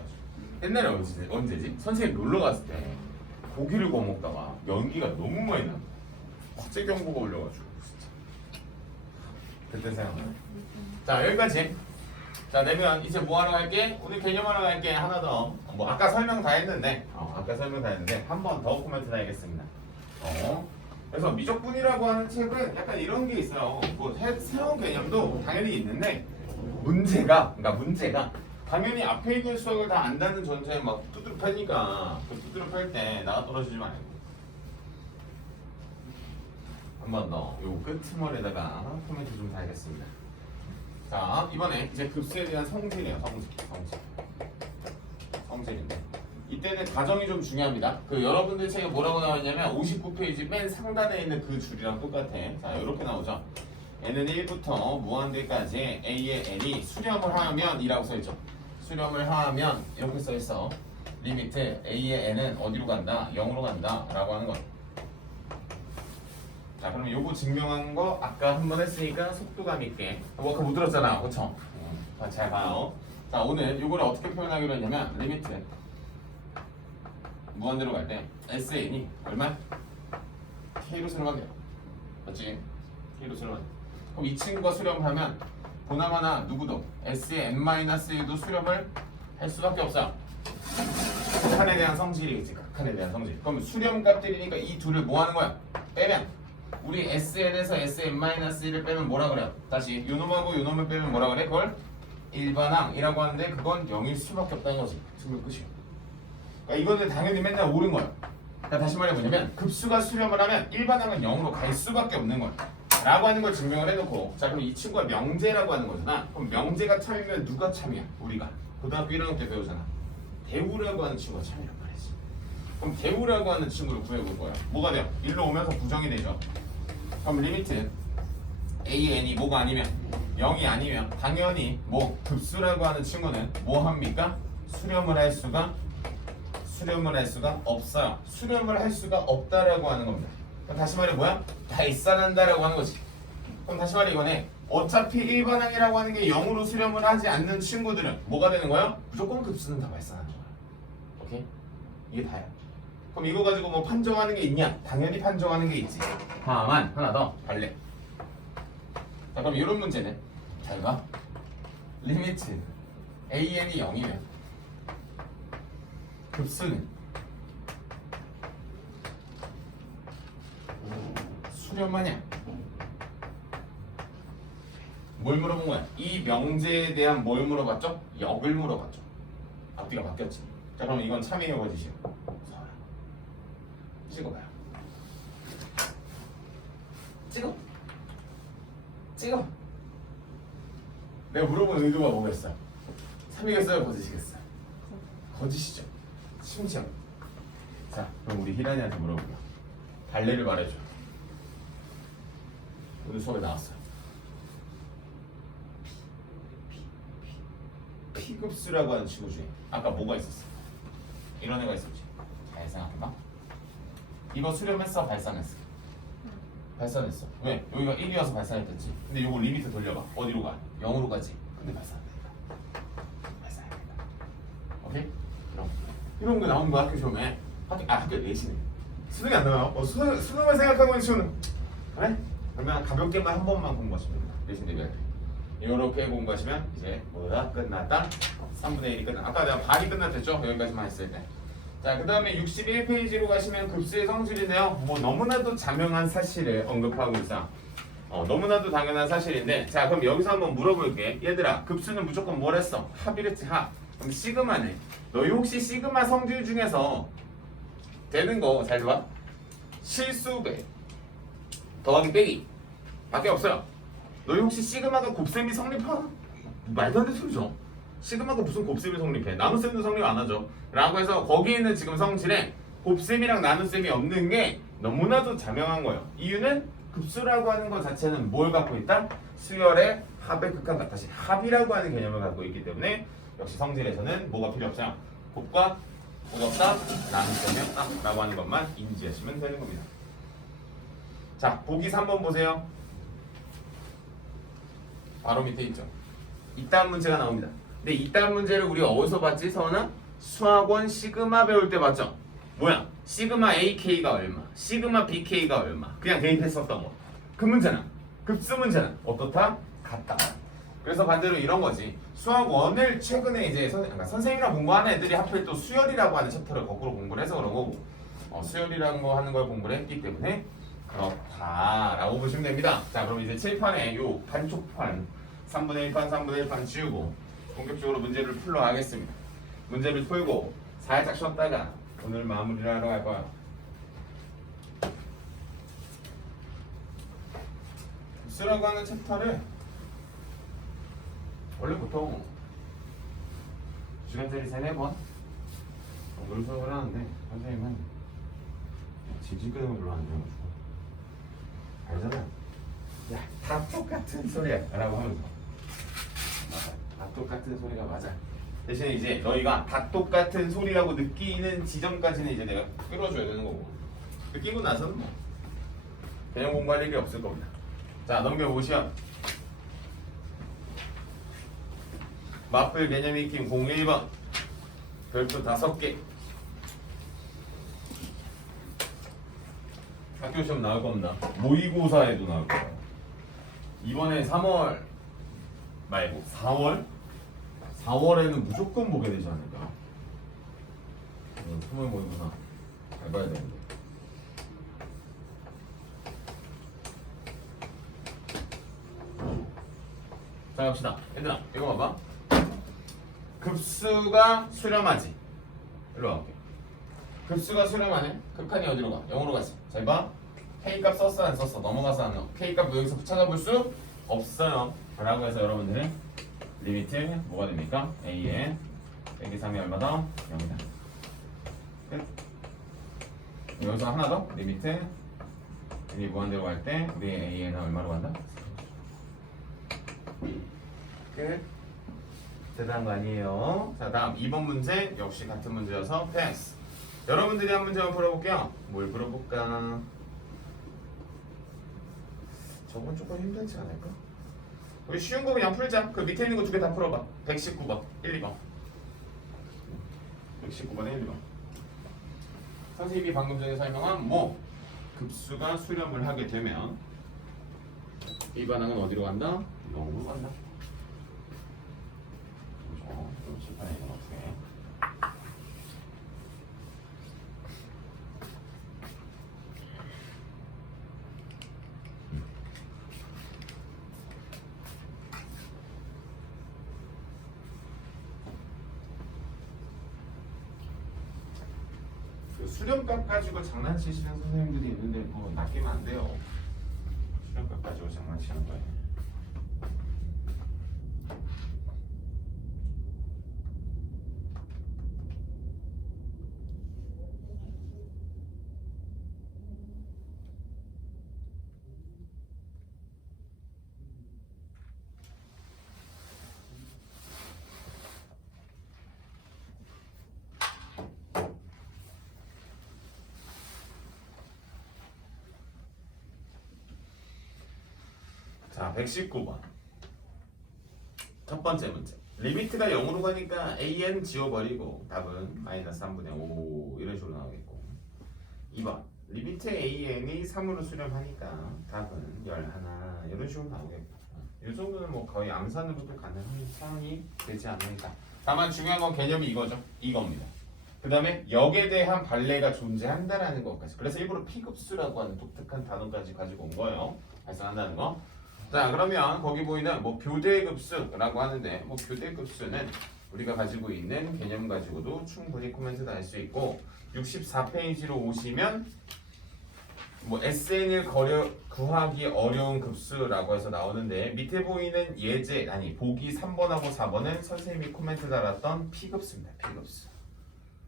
옛날에 언제지? 선생님 놀러 갔을 때 고기를 구워 먹다가 연기가 너무 많이 나. 화재 경보가 올려가지고 진짜 그때 생각나요. 자 여기까지. 자 내면 이제 뭐 하러 갈게? 오늘 개념하러 갈게. 하나 더. 뭐 아까 설명 다 했는데 한 번 더 코멘트 해야겠습니다. 그래서 미적분이라고 하는 책은 약간 이런 게 있어요. 뭐 새로운 개념도 당연히 있는데 문제가 당연히 앞에 있는 수학을 다 안다는 전제에 막 두드러 패니까 그 두드러 팰 때 나가 떨어지지 말고 한 번 더 요 끝머리에다가 코멘트 좀 달겠습니다. 자 이번에 이제 급수에 대한 성질이에요. 성질인데 이때는 가정이 좀 중요합니다. 그 여러분들 책에 뭐라고 나왔냐면 59페이지 맨 상단에 있는 그 줄이랑 똑같아. 자 이렇게 나오죠. n은 1부터 무한대까지 a의 n이 수렴을 하면 이라고 써있죠. 수렴을 하면 이렇게 써있어. 리미트 a의 n은 어디로 간다? 0으로 간다 라고 하는 거야. 자 그러면 요거 증명한 거 아까 한 번 했으니까 속도감 있게 아까 못 들었잖아 그쵸? 잘 봐요. 자 오늘 요거를 어떻게 표현하기로 했냐면 리미트 무한대로 갈 때 SN이 얼마? K로 수렴하게요. 맞지? K로 수렴하게. 그럼 이 친구가 수렴하면 보나마나 누구도 S의 n-1도 수렴을 할 수밖에 없어요. 극한에 대한 성질이겠지. 극한에 대한 성질. 그럼 수렴값들이니까 이 둘을 뭐 하는 거야? 빼면 우리 SN에서 Sn-1을 빼면 뭐라 그래요? 다시 요놈하고 요놈을 빼면 뭐라 그래? 그걸 일반항이라고 하는데 그건 0일 수밖에 없다는 거지. 증명 끝이에요. 그러니까 이거는 당연히 맨날 옳은 거예요. 그러니까 다시 말해 뭐냐면 급수가 수렴을 하면 일반항은 0으로 갈 수밖에 없는 거예요. 라고 하는 걸 증명을 해놓고 자 그럼 이 친구가 명제라고 하는 거잖아. 그럼 명제가 참이면 누가 참이야? 우리가 고등학교 1학년 때 배우잖아. 대우라고 하는 친구가 참이란 말이지. 그럼 대우라고 하는 친구를 구해볼 거야. 뭐가 돼요? 일로 오면서 부정이 되죠. 그럼 리미트 AN이 뭐가 아니면 0이 아니면 당연히 뭐 급수라고 하는 친구는 뭐 합니까? 수렴을 할 수가 없어요. 수렴을 할 수가 없다라고 하는 겁니다. 그럼 다시 말해 뭐야? 발산한다라고 하는 거지. 그럼 다시 말해 이거네. 어차피 일반항이라고 하는 게 0으로 수렴을 하지 않는 친구들은 뭐가 되는 거야? 무조건 급수는 다 발산하는 거야. 오케이? 이게 다야. 그럼 이거 가지고 뭐 판정하는 게 있냐? 당연히 판정하는 게 있지. 다만 하나 더 발레. 자 그럼 이런 문제는 잘 봐. 리미트 AN이 0이면 급수는 수렴하냐? 뭘 물어본 거야? 이 명제에 대한 뭘 물어봤죠? 역을 물어봤죠. 앞뒤가 바뀌었지. 자 그럼 이건 참이에요 거짓이에요? 찍어봐요. 찍어. 내가 물어본 의도가 뭐겠어? 참이겠어요? 거짓이겠어요? 거짓이죠. 심지어 자 그럼 우리 희란이한테 물어보자. 발레를 말해줘. 오늘 수업에 나왔어요. P급수라고 하는 친구 중에 아까 뭐가 있었어? 이런 애가 있었지. 잘 생각해봐. 이거 수렴했어? 발산했어? 발산했어. 왜? 여기가 1이어서 발산했겠지. 근데 이거 리미트 돌려봐. 어디로 가? 0으로 가지. 근데 발산한다. 오케이? 그럼 이런 거 나오는 거 학교 시험에 학교 내신에 수능이 안 나와요. 수능을 생각하고 있는 친구는 그래? 그러면 가볍게만 한 번만 공부하시면 됩니다. 내신 대비할 때 이렇게 공부하시면 이제 뭐다? 끝났다. 3분의 1이 끝났다. 아까 내가 반이 끝났댔죠? 여기까지만 했을 때. 자, 그 다음에 61페이지로 가시면 급수의 성질인데요. 뭐 너무나도 자명한 사실을 언급하고 있어. 너무나도 당연한 사실인데 자 그럼 여기서 한번 물어볼게. 얘들아 급수는 무조건 뭘 했어? 합이랬지 합. 그럼 시그마네. 너희 혹시 시그마 성질 중에서 되는 거 잘 봐. 실수배 더하기 빼기 밖에 없어요. 너희 혹시 시그마가 곱셈이 성립하? 말도 안 되는 소리죠. 시그마가 무슨 곱셈이 성립해? 나눗셈도 성립 안 하죠. 라고 해서 거기에 있는 지금 성질에 곱셈이랑 나눗셈이 없는 게 너무나도 자명한 거예요. 이유는 급수라고 하는 것 자체는 뭘 갖고 있다? 수열의 합의 극한 같다시 합이라고 하는 개념을 갖고 있기 때문에 역시 성질에서는 뭐가 필요 없어요? 곱과 곱 없다, 나눗셈이 없다 라고 하는 것만 인지하시면 되는 겁니다. 자, 보기 3번 보세요. 바로 밑에 있죠. 이딴 문제가 나옵니다. 근데 이딴 문제를 우리 어디서 봤지, 서은아? 수학원 시그마 배울 때 봤죠? 뭐야? 시그마 AK가 얼마? 시그마 BK가 얼마? 그냥 대입했었던 거. 그 문제는 급수 문제는 어떻다? 같다. 그래서 반대로 이런 거지. 수학 1을 최근에 이제 그러니까 선생님이랑 공부하는 애들이 하필 또 수열이라고 하는 챕터를 거꾸로 공부를 해서 그런 거고, 수열이라는 거 하는 걸 공부를 했기 때문에 그렇다라고 보시면 됩니다. 자, 그럼 이제 칠판에 요 반쪽판 3분의 1판, 3분의 1판 지우고 본격적으로 문제를 풀러 가겠습니다. 문제를 풀고 살짝 쉬었다가 오늘 마무리를 하러 갈 거야. 수라고 하는 챕터를 원래 보통 2시간짜리 3-4번 정도를 수업을 하는데 선생님은 질질 끄는 걸 별로 안 좋아해가지고 알잖아. 야, 다 똑같은 소리야 라고 하면서 맞아, 다 똑같은 소리가 맞아. 대신에 이제 너희가 다 똑같은 소리라고 느끼는 지점까지는 이제 내가 끌어줘야 되는 거고, 느끼고 나서는 뭐 개념 공부할 일이 없을 겁니다. 자, 넘겨보시면 맞불 개념 익힘 01번 별표 5개. 학교 시험 나올 겁니다. 모의고사에도 나올 거예요. 이번에 3월 말고 4월? 4월에는 무조건 보게 되지 않을까? 3월 모의고사 잘 봐야 되는데. 자, 갑시다. 얘들아, 이거 봐봐. 급수가 수렴하지. 일로 와볼게. 급수가 수렴하네. 극한이 어디로 가? 0으로 가지. 잘 봐. K값 썼어 안 썼어? 넘어가서 안 넣어. K값 여기서 찾아볼 수 없어요. 라고 해서 여러분들은 리미트 뭐가 됩니까? A에 빼기 3이 얼마다? 0이다. 끝. 여기서 하나 더. 리미트 n이 무한대로 갈 때 우리 A에는 얼마로 간다? 끝. 대단한 거 아니에요. 자, 다음 2번 문제 역시 같은 문제여서 패스. 여러분들이 한 문제만 풀어볼게요. 뭘 풀어볼까? 저건 조금 힘들지 않을까? 우리 쉬운 거 그냥 풀자. 그 밑에 있는 거 2개 다 풀어봐. 119번 1, 2번 119번 1, 2번. 선생님이 방금 전에 설명한 뭐 급수가 수렴을 하게 되면 이 반항은 어디로 간다? 0으로 간다. 그렇죠. 칠판에 이건 어떻게 해? 그 수렴값 가지고 장난치시는 선생님들이 있는데 뭐 낚이면 안 돼요. 수렴값 가지고 장난치는 거예요. 자, 119번 첫 번째 문제. 리미트가 0으로 가니까 an 지워버리고 답은 마이너스 3분의 5 이런 식으로 나오겠고, 2번 리미트 an이 3으로 수렴하니까 답은 11 이런 식으로 나오겠고, 이 정도는 뭐 거의 암산으로도 가능한 상황이 되지 않을까. 다만 중요한 건 개념이 이거죠. 이겁니다. 그 다음에 역에 대한 발레가 존재한다라는 것까지. 그래서 일부러 P급수라고 하는 독특한 단어까지 가지고 온 거예요. 발생한다는 거. 자, 그러면 거기 보이는 뭐 교대급수라고 하는데, 뭐 교대급수는 우리가 가지고 있는 개념 가지고도 충분히 코멘트도 할 수 있고, 64페이지로 오시면 뭐 SN을 구하기 어려운 급수라고 해서 나오는데, 밑에 보이는 예제 아니 보기 3번하고 4번은 선생님이 코멘트 달았던 P급수입니다. P급수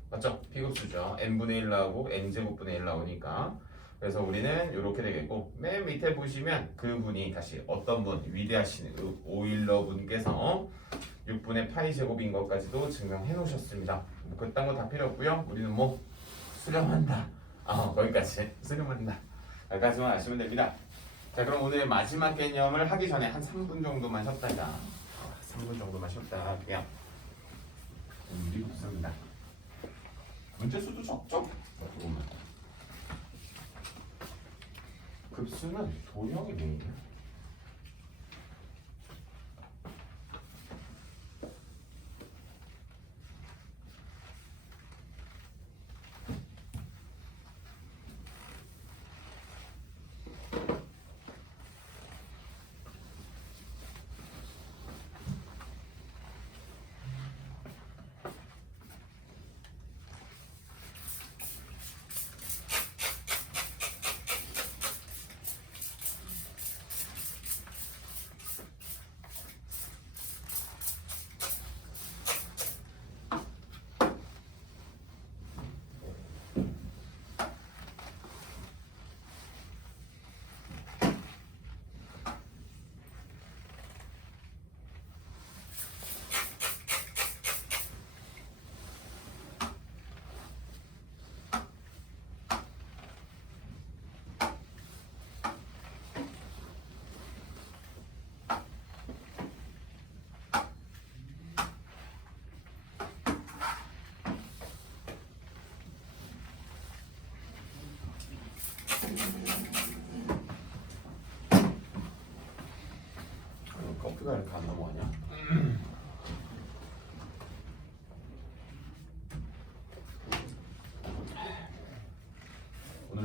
맞죠? P급수죠. n분의 1 나오고 n제곱분의 1 나오니까. 그래서 우리는 이렇게 되겠고, 맨 밑에 보시면 그분이 다시 어떤 분, 위대하신 오일러 분께서 6분의 파이 제곱인 것까지도 증명해 놓으셨습니다. 뭐 그딴 거 다 필요 없고요. 우리는 뭐 수렴한다. 거기까지 수렴한다. 여기까지만 아시면 됩니다. 자, 그럼 오늘 마지막 개념을 하기 전에 한 3분 정도만 쉬었다가 3분 정도만 쉬었다가 할게요. 일이 없습니다. 문제 수도 적죠? 조금만. 급수는 도형이 메인이야.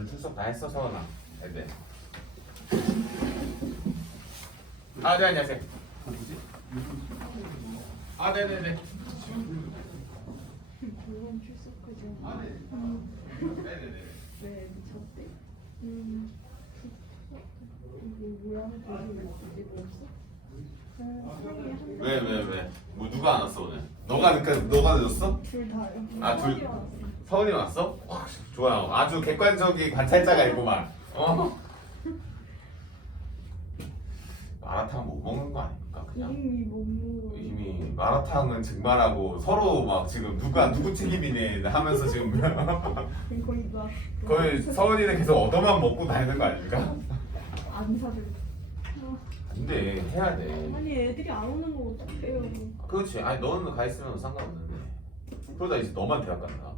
오늘 출석 다 했어 서원아. 네. 아, 네 안녕하세요. 아, 네네네. 물론 출석하죠. 아, 네. 네네네. 왜 미쳤대? 이거 뭐야? 이거 없어? 왜? 뭐 누가 안 왔어 오늘? 너가 늦었어? 둘 다요. 아, 둘. 서원이 왔어. 서원이 왔어? 와, 좋아요. 아주 객관적인 관찰자가 있구만. 마라탕 못 먹는 거 아닙니까 그냥? 이미 못 먹어. 이미 마라탕은 증발하고 서로 막 지금 누구 책임이네 하면서 지금 거의 막 거의 서원이는 계속 얻어만 먹고 다니는 거 아닙니까? 안 사줄. 근데 해야 돼. 아니 애들이 안 오는 거 어떡해요? 그렇지. 아니 너는 가 있으면 상관없는데. 그러다 이제 너만 대학 간다.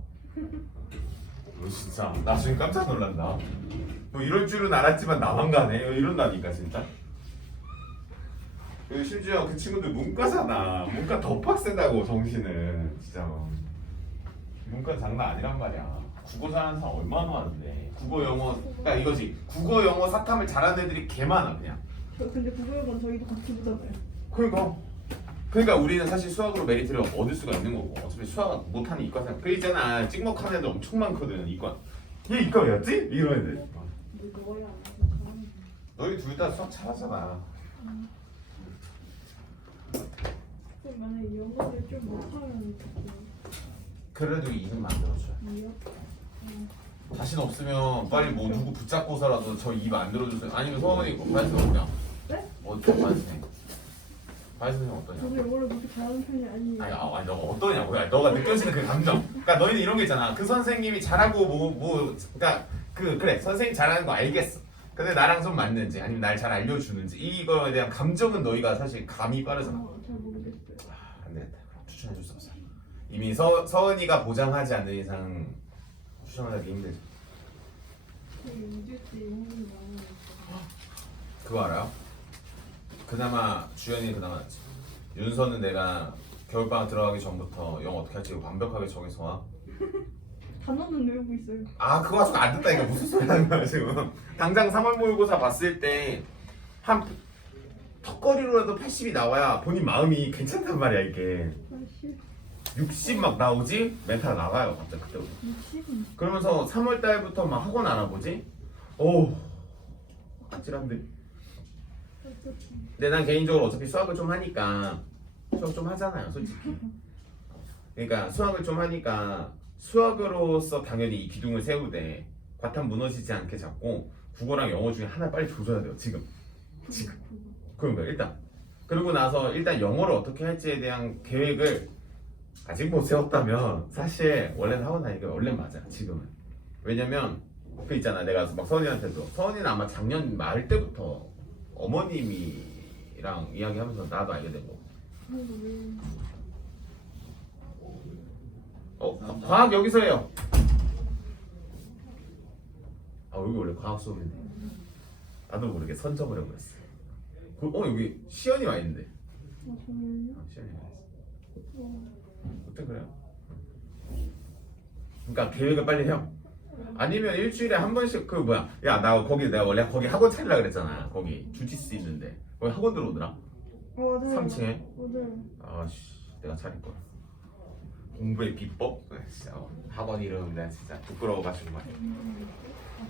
너 진짜 나중에 깜짝 놀란다. 너 이럴 줄은 알았지만 나만 가네. 이런다니까 진짜. 그리고 심지어 그 친구들 문과잖아. 문과 더 빡세다고 정신은 진짜. 문과 장난 아니란 말이야. 국어 잘하는 사람 얼마나 많은데. 국어 영어 그러니까 이거지. 국어 영어 사탐을 잘하는 애들이 개 많아 그냥. 근데 국어학원 저희도 같이 보잖아요. 그러니까 우리는 사실 수학으로 메리트를 얻을 수가 있는 거고 어차피 수학 못하는 이과생 그 있잖아 찍먹하는 애들 엄청 많거든 이과 얘 이과 왜였지? 이런 애들 근데 너야 안 하니까. 너희 둘 다 수학 잘하잖아 그럼 만약에 영어를 좀 못하면 그래도 이름 만들어줘 이요? 자신 없으면 빨리 뭐 누구 붙잡고서라도 저 이 만들어주세요 아니면 서원이 과외선생 어떠냐? 네? 과외선생 과외선생 어떠냐? 저도 영어를 그렇게 잘하는 편이 아니에요. 아니 너가 어떠냐고 아니, 너가 느껴지는 그 감정 그러니까 너희는 이런 게 있잖아 그 선생님이 잘하고 그러니까 그래 선생님 잘하는 거 알겠어 근데 나랑 좀 맞는지 아니면 날 잘 알려주는지 이거에 대한 감정은 너희가 사실 감이 빠르잖아 잘 모르겠어요. 안 되겠다 그럼 추천해줄 수 없어 이미 서은이가 보장하지 않는 이상 추천하기 힘들지 이제 때 영어는 많아요. 그거 알아요? 그나마 주연이 그나마 낫지 윤서는 내가 겨울방학 들어가기 전부터 영어 어떻게 할지 완벽하게 정해서 와 단어는 외우고 있어요. 아 그거 가지고 안 듣다니까 무슨 소리 하는 거야 지금 당장 3월 모의고사 봤을 때 한 턱걸이로라도 80이 나와야 본인 마음이 괜찮단 말이야 이게 아씨, 60 막 나오지? 멘탈 나가요 갑자기 그때부터 60은 그러면서 3월 달부터 막 학원 알아보지? 오 아찔한데 근데 난 개인적으로 어차피 수학을 좀 하니까 수학 좀 하잖아요 솔직히 그러니까 수학을 좀 하니까 수학으로서 당연히 이 기둥을 세우되 과탐 무너지지 않게 잡고 국어랑 영어 중에 하나 빨리 조져야 돼요 지금 그런 거예요 일단 그러고 나서 일단 영어를 어떻게 할지에 대한 계획을 아직 못 세웠다면 사실 원래는 학원 다니니까 원래는 맞아 지금은 왜냐면 그 있잖아 내가 막 서은이한테도 서은이는 아마 작년 말 때부터 어머님이랑 이야기하면서 나도 알게 되고 과학 여기서 해요 아 여기 원래 과학 수업인데 나도 모르게 선점을 해버렸어 여기 시연이 와 있는데 정말요? 시연이 와 있어 어때 그래요? 그러니까 계획을 빨리 해요 아니면 일주일에 한 번씩 그 뭐야 야 나 거기 내가 원래 거기 학원 차리려고 그랬잖아 거기 주짓수 있는데 거기 학원 들어오더라 맞아요. 3층에 맞아요. 아씨 내가 차릴걸 공부의 비법? 진짜 학원 이름 난 진짜 부끄러워가지고 말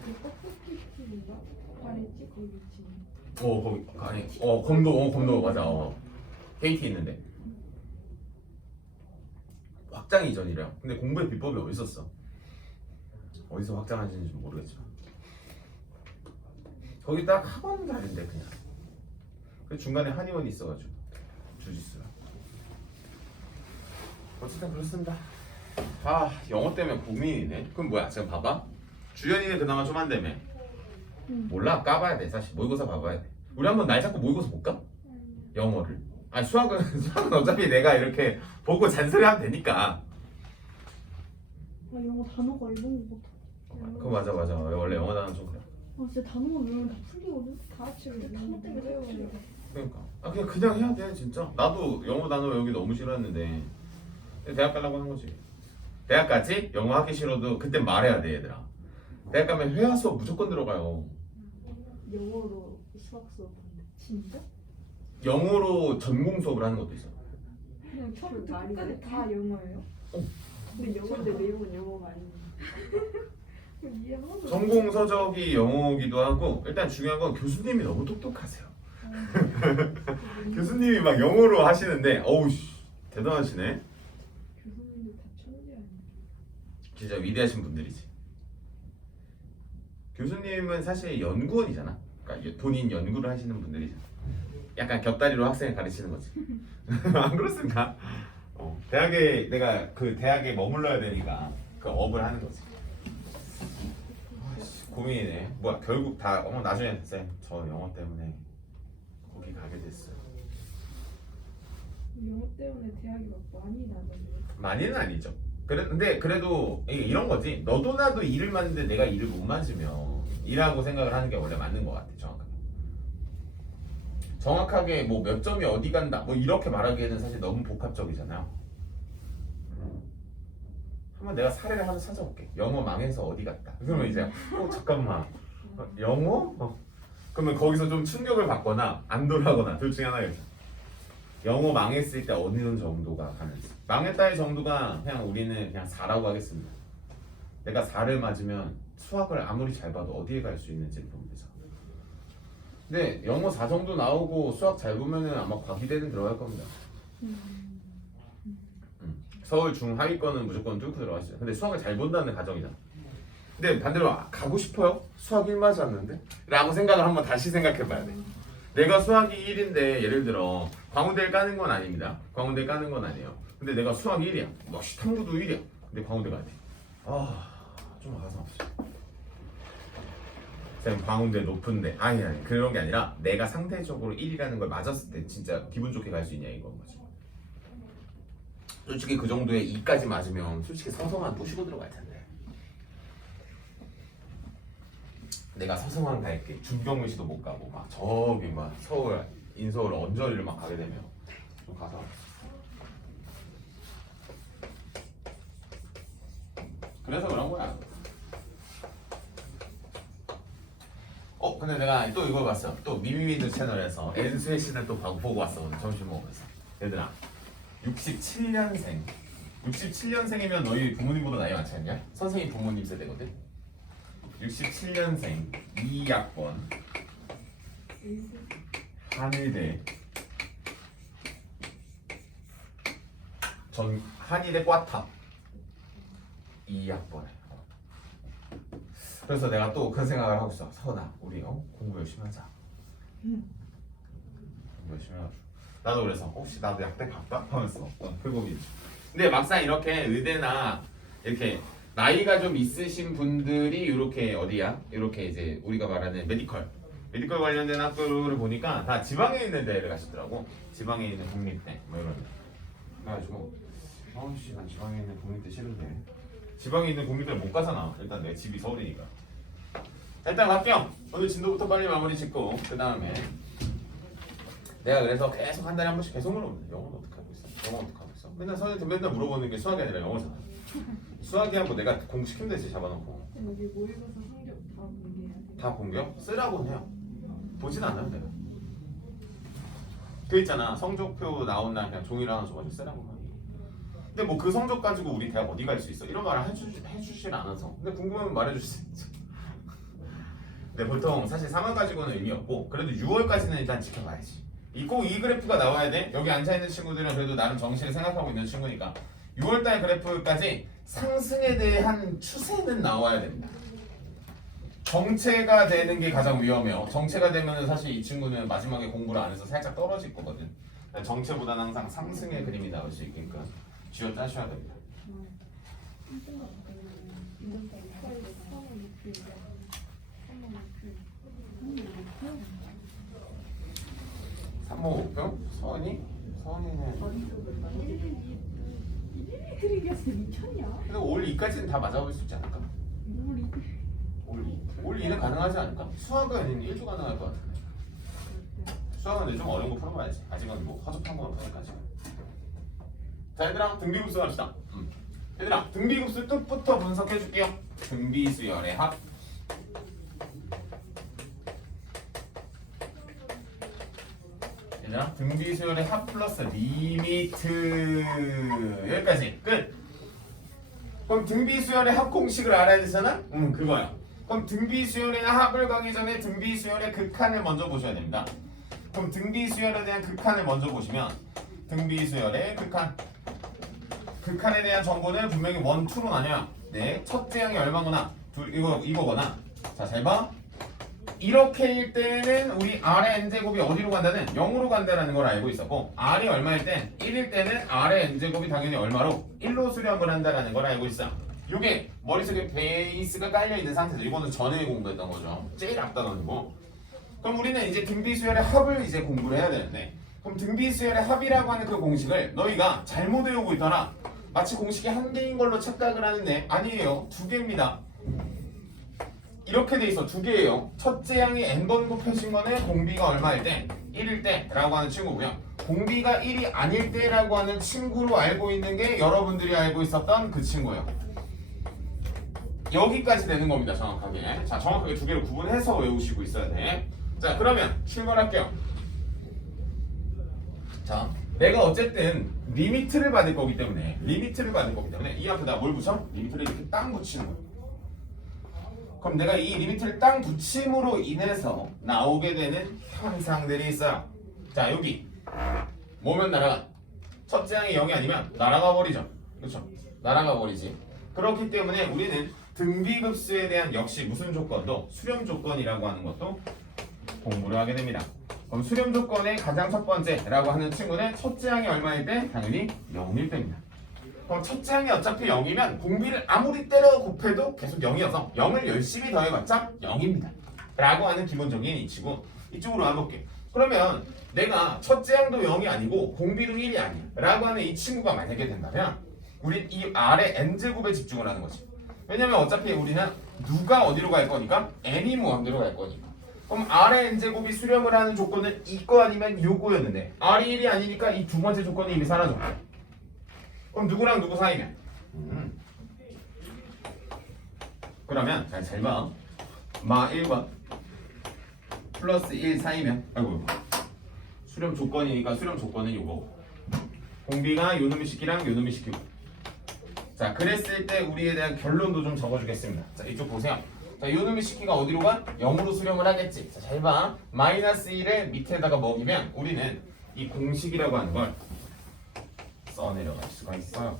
그 떡볶이집인가? 말했지 거기 집. 거기 아니 검도 맞아 KT 있는데 확장 이전이래요 근데 공부의 비법이 어디 있었어 어디서 확장하시는지 모르겠지만 거기 딱 학원 자리인데 그냥 그 중간에 한의원이 있어가지고 주짓수랑 어쨌든 그렇습니다 아 영어 때문에 고민이네 그럼 뭐야 지금 봐봐 주연이는 그나마 좀 한다며 몰라 까봐야 돼 사실 모의고사 봐봐야 돼 우리 한번 날 잡고 모의고사 볼까? 영어를 아니 수학은 어차피 내가 이렇게 보고 잔소리하면 되니까 영어 단어가 이런 거 같아. 그거 맞아 원래 영어 단어 좀 그래 진짜 단어만 외우면 다 풀리거든? 다 합치면 단어 때문에 외워요. 그러니까 그냥 해야 돼 진짜 나도 영어 단어 외우기 너무 싫어했는데 대학 가려고 하는 거지 대학까지 영어 하기 싫어도 그때 말해야 돼 얘들아 대학 가면 회화 수업 무조건 들어가요. 영어로 수학 수업인데 진짜? 영어로 전공 수업을 하는 것도 있어. 그냥 처음부터 말이 끝까지 돼? 다 영어예요? 근데 영어인데 내용은 영어가 아니야. 이해 하나도 전공 서적이 영어기도 하고 일단 중요한 건 교수님이 너무 똑똑하세요. 교수님이 막 영어로 하시는데 어우 씨 대단하시네. 교수님들 다 천재 아니야? 진짜 위대하신 분들이지. 교수님은 사실 연구원이잖아. 그러니까 본인 연구를 하시는 분들이잖아. 약간 곁다리로 학생을 가르치는 거지. 안 그렇습니까? 대학에 내가 그 대학에 머물러야 되니까 그 업을 하는 거지. 아이씨, 고민이네. 뭐야 결국 다 나중에 쌤 저 영어 때문에 거기 가게 됐어요. 영어 때문에 대학이 막 많이 나던데. 많이는 아니죠. 근데 그래도 이런 거지. 너도 나도 일을 맞는데 내가 일을 못 맞으면 일하고 생각을 하는 게 원래 맞는 것 같아. 정확하게 뭐 몇 점이 어디 간다 뭐 이렇게 말하기에는 사실 너무 복합적이잖아요. 한번 내가 사례를 하나 찾아볼게. 영어 망해서 어디 갔다. 그러면 이제 잠깐만 영어? 그러면 거기서 좀 충격을 받거나 안 돌아가거나 둘 중에 하나겠죠. 영어 망했을 때 어느 정도가 가는지. 망했다의 정도가 그냥 우리는 그냥 4라고 하겠습니다. 내가 4를 맞으면 수학을 아무리 잘 봐도 어디에 갈 수 있는지를 보면 되죠. 근데 영어 4 정도 나오고 수학 잘 보면은 아마 과기대는 들어갈 겁니다. 서울 중하위권은 무조건 뚫고 들어가시죠. 근데 수학을 잘 본다는 가정이잖아. 근데 반대로 가고 싶어요? 수학 1 맞았는데? 라고 생각을 한번 다시 생각해봐야 돼. 내가 수학이 1인데 예를 들어 광운대를 까는 건 아닙니다. 광운대 까는 건 아니에요. 근데 내가 수학 1이야. 막 탐구도 1이야. 근데 광운대가 아니야. 좀 가슴 아프지. 쌤 광운대 높은데 아니 그런 게 아니라 내가 상대적으로 1이라는 걸 맞았을 때 진짜 기분 좋게 갈 수 있냐 이건 거지. 솔직히 그 정도에 2까지 맞으면 솔직히 서성한 부시고 들어갈 텐데. 내가 서성한 갈게 준경미시도 못 가고 막 저기 막 서울 인서울 언저리를 막 가게 되면 좀 가서 그래서 그런 거야. 근데 내가 또 이걸 봤어. 또 미미미드 채널에서 엔수의 신을 또 보고 왔어 오늘 점심 먹으면서. 얘들아 67년생 67년생이면 너희 부모님보다 나이 많지 않냐? 선생님 부모님 세대거든. 67년생 2학번 한의대 한의대 과탑 2학번에. 그래서 내가 또 그 생각을 하고 있어. 서은아 우리 공부 열심히 하자. 공부 열심히 하자. 나도 그래서 혹시 나도 약대 갈까? 하면서 그 고민. 근데 막상 이렇게 의대나 이렇게 나이가 좀 있으신 분들이 이렇게 어디야? 이렇게 이제 우리가 말하는 메디컬 관련된 학교를 보니까 다 지방에 있는 데를 가시더라고. 지방에 있는 국립대 뭐 이런 데. 그래가지고 씨 난 지방에 있는 국립대 싫은데. 지방에 있는 국립대를 못 가잖아. 일단 내 집이 서울이니까. 일단 갈게요. 오늘 진도부터 빨리 마무리 짓고 그 다음에 내가 그래서 계속 한 달에 한 번씩 계속 물어보는데 영어는 어떻게 하고 있어? 영어 어떻게 하고 있어? 맨날 선생님한테 맨날 물어보는 게 수학이 아니라 영어잖아. 수학이야 뭐 내가 공부시키면 되지 잡아놓고. 여기 모의고사 성적 다 공개해야 돼. 다 공개요? 쓰라고는 해요. 보진 않아요 내가. 그 있잖아 성적표 나온 날 그냥 종이를 하나 줘가지고 쓰라고. 근데 뭐 그 성적 가지고 우리 대학 어디 갈 수 있어? 이런 말을 해주질 않아서. 근데 궁금하면 말해줄 수 있죠. 근데 보통 사실 3월 가지고는 의미 없고 그래도 6월까지는 일단 지켜봐야지. 꼭 이 그래프가 나와야 돼. 여기 앉아있는 친구들은 그래도 나름 정시를 생각하고 있는 친구니까 6월달 그래프까지 상승에 대한 추세는 나와야 된다. 정체가 되는 게 가장 위험해요. 정체가 되면 사실 이 친구는 마지막에 공부를 안 해서 살짝 떨어질 거거든. 정체보다는 항상 상승의 그림이 나올 수 있게끔 쥐어 짜셔야 됩니다. 3호 목표? 서은이는 트릭이었어 미쳤냐? 근데 올 2까지는 다 맞아볼 수 있지 않을까? 올 2는 가능하지 않을까? 수학은 1조 가능할 것 같은데. 수학은 좀 어려운 거 풀어봐야지. 아직은 뭐 허접한 건 없으니까 지금. 자 얘들아 등비급수 합시다. 얘들아 등비급수 뜻부터 분석해줄게요. 등비수열의 합, 그죠? 등비 수열의 합 플러스 리미트 여기까지 끝. 그럼 등비 수열의 합 공식을 알아야 되잖아? 그거야. 그럼 등비 수열이나 합을 가기 전에 등비 수열의 극한을 먼저 보셔야 됩니다. 그럼 등비 수열에 대한 극한을 먼저 보시면 등비 수열의 극한에 대한 정보는 분명히 1, 2로 나뉘어요. 네, 첫째 항이 얼마거나 이거거나. 자, 잘 봐. 이렇게일 때는 우리 R의 n제곱이 어디로 간다는 0으로 간다는 걸 알고 있었고, R이 얼마일 땐 1일 때는 R의 n제곱이 당연히 얼마로 1로 수렴을 한다는 걸 알고 있어. 이게 머릿속에 베이스가 깔려있는 상태죠. 이거는 전에 공부했던 거죠. 제일 앞단원이고. 그럼 우리는 이제 등비수열의 합을 이제 공부를 해야 되는데, 그럼 등비수열의 합이라고 하는 그 공식을 너희가 잘못 외우고 있더라. 마치 공식이 한 개인 걸로 착각을 하는데 아니에요. 2개입니다. 이렇게 돼 있어. 2개예요. 첫째 항이 n번 곱해진 거는 공비가 얼마일 때? 1일 때 라고 하는 친구고요. 공비가 1이 아닐 때라고 하는 친구로 알고 있는 게 여러분들이 알고 있었던 그 친구예요. 여기까지 되는 겁니다. 정확하게. 자, 정확하게 2개를 구분해서 외우시고 있어야 돼. 자, 그러면 출발할게요. 자, 내가 어쨌든 리미트를 받을 거기 때문에 이 앞에다 뭘 붙여? 리미트를 이렇게 딱 붙이는 거예요. 그럼 내가 이 리미트를 딱 붙임으로 인해서 나오게 되는 현상들이 있어요. 자, 여기 뭐면 날아가? 첫째 항이 0이 아니면 날아가 버리죠. 그렇죠? 날아가 버리지. 그렇기 때문에 우리는 등비급수에 대한 역시 무슨 조건도 수렴 조건이라고 하는 것도 공부를 하게 됩니다. 그럼 수렴 조건의 가장 첫 번째라고 하는 친구는 첫째 항이 얼마일 때? 당연히 0일 때입니다. 그럼 첫째 항이 어차피 0이면 공비를 아무리 때려 곱해도 계속 0이어서 0을 열심히 더해봤자 0입니다. 라고 하는 기본적인 이치고, 이쪽으로 와볼게. 그러면 내가 첫째 항도 0이 아니고 공비도 1이 아니야 라고 하는 이 친구가 만약에 된다면 우린 이 R의 n제곱에 집중을 하는 거지. 왜냐면 어차피 우리는 누가 어디로 갈 거니까 n이 무한대로 갈 거니까. 그럼 R의 n제곱이 수렴을 하는 조건은 이거 아니면 요거였는데 R이 1이 아니니까 이 두 번째 조건이 이미 사라졌고, 그럼 누구랑 누구 사이면? 그러면 잘 봐. 마 1과 플러스 1 사이면 수렴 조건이니까 수렴 조건은 요거. 공비가 요놈의 식기랑 요놈의 식기고. 자, 그랬을 때 우리에 대한 결론도 좀 적어주겠습니다. 자, 이쪽 보세요. 자, 요놈의 식기가 어디로 가? 0으로 수렴을 하겠지. 자, 잘 봐. 마이너스 1을 밑에다가 먹이면 우리는 이 공식이라고 하는 걸 써내려갈 수가 있어요.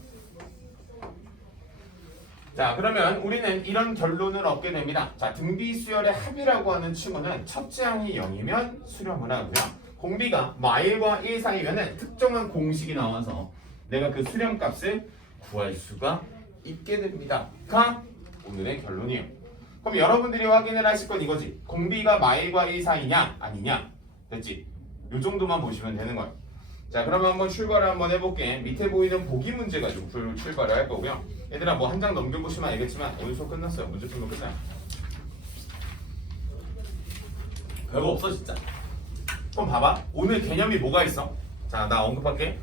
자, 그러면 우리는 이런 결론을 얻게 됩니다. 자, 등비수열의 합이라고 하는 친구는 첫째 항이 0이면 수렴을 하고요. 공비가 마일과 1 사이면은 특정한 공식이 나와서 내가 그 수렴값을 구할 수가 있게 됩니다. 가 오늘의 결론이에요. 그럼 여러분들이 확인을 하실 건 이거지. 공비가 마일과 1 사이냐 아니냐. 됐지? 요 정도만 보시면 되는 거예요. 자, 그러면 한번 출발을 한번 해볼게. 밑에 보이는 보기 문제 가지고 출발을 할 거고요. 얘들아 뭐 한 장 넘겨보시면 알겠지만 오늘 수업 끝났어요. 문제풀도 끝나요. 별거 없어 진짜. 그럼 봐봐. 오늘 개념이 뭐가 있어? 자, 나 언급할게.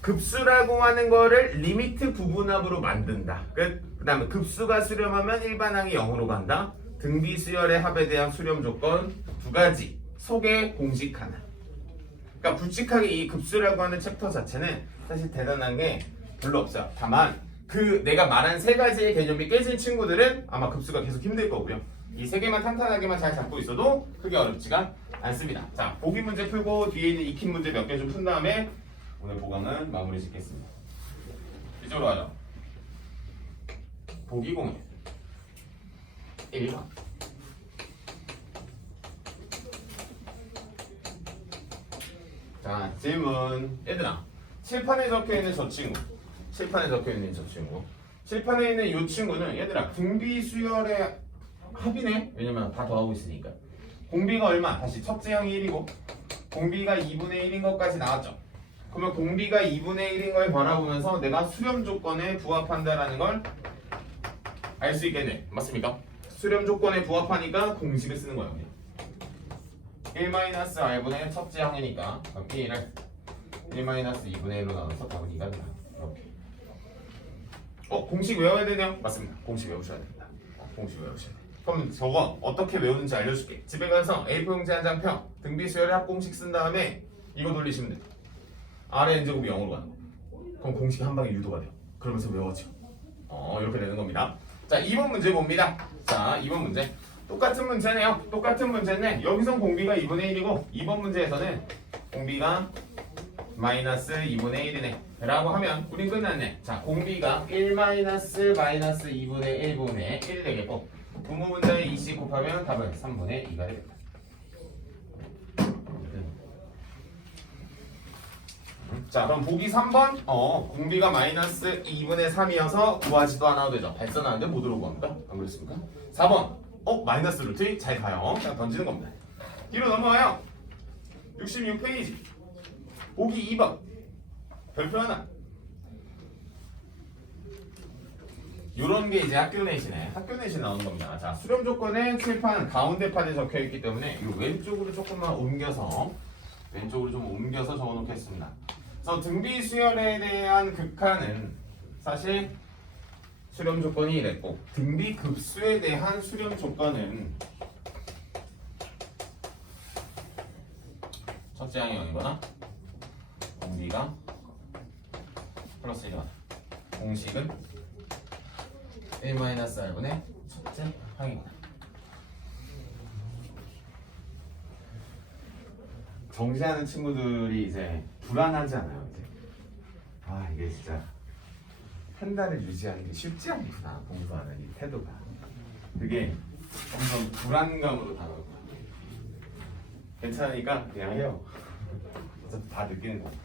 급수라고 하는 거를 리미트 부분합으로 만든다. 그 다음에 급수가 수렴하면 일반항이 0으로 간다. 등비수열의 합에 대한 수렴 조건 2가지. 속의 공식 하나. 그러니까 굵직하게 이 급수라고 하는 챕터 자체는 사실 대단한 게 별로 없어요. 다만 그 내가 말한 3가지의 개념이 깨진 친구들은 아마 급수가 계속 힘들 거고요. 이 3개만 탄탄하게만 잘 잡고 있어도 크게 어렵지가 않습니다. 자, 보기 문제 풀고 뒤에 있는 익힌 문제 몇 개 좀 푼 다음에 오늘 보강은 마무리 짓겠습니다. 이쪽으로 와요. 보기 공예 1번. 자, 질문. 얘들아, 칠판에 적혀있는 저 친구, 칠판에 있는 이 친구는 얘들아 등비수열의 합이네? 왜냐면 다 더하고 있으니까. 공비가 얼마? 다시 첫째 항이 1이고 공비가 2분의 1인 것까지 나왔죠. 그러면 공비가 2분의 1인 걸 바라보면서 내가 수렴 조건에 부합한다라는 걸 알 수 있겠네. 맞습니까? 수렴 조건에 부합하니까 공식을 쓰는 거예요. 1-r분의 첫째 항이니까 1을 1-2분의 1로 나눠서 답은 2가 된다. 이렇게. 공식 외워야 되네요? 맞습니다. 공식 외우셔야 됩니다. 공식 외우셔야 돼요. 그럼 저거 어떻게 외우는지 알려줄게. 집에 가서 A4 용지 한 장 펴. 등비 수열의 합공식 쓴 다음에 이거 돌리시면 돼. R의 n제곱이 0으로 가는 거. 그럼 공식이 한 방에 유도가 돼요. 그러면서 외워져. 이렇게 되는 겁니다. 자, 2번 문제 봅니다. 자, 2번 문제. 똑같은 문제네요. 똑같은 문제인데 여기선 공비가 2분의 1이고 2번 문제에서는 공비가 마이너스 2분의 1이네 라고 하면 우린 끝났네. 자, 공비가 1 마이너스 2분의 1분의 1이 되겠고 분모 문자에 2씩 곱하면 답은 3분의 2가 되겠다. 자, 그럼 보기 3번. 공비가 마이너스 2분의 3이어서 구하지도 않아도 되죠. 발산하는데 못 들어오고 합니다. 안 그렇습니까? 4번. 마이너스 루트 2. 잘 가요. 그냥 던지는 겁니다. 뒤로 넘어와요. 66페이지. 보기 2번. 별표 하나. 요런 게 이제 학교 내신에 나오는 겁니다. 자, 수렴 조건에 칠판 가운데 판에 적혀 있기 때문에 이 왼쪽으로 조금만 옮겨서 적어 놓겠습니다. 그래서 등비 수열에 대한 극한은 사실 수렴 조건이 이랬고 등비 급수에 대한 수렴 조건은 첫째 항이 0이거나 공비가 플러스 1이거나 공식은 1-r분의 첫째 항이거나. 정시하는 친구들이 이제 불안하지 않아요. 이제 이게 진짜 판단을 유지하는 게 쉽지 않구나. 공부하는 이 태도가 그게 점점 불안감으로 다가오고 괜찮으니까 그냥 해요. 어차피 다 느끼는 거니까.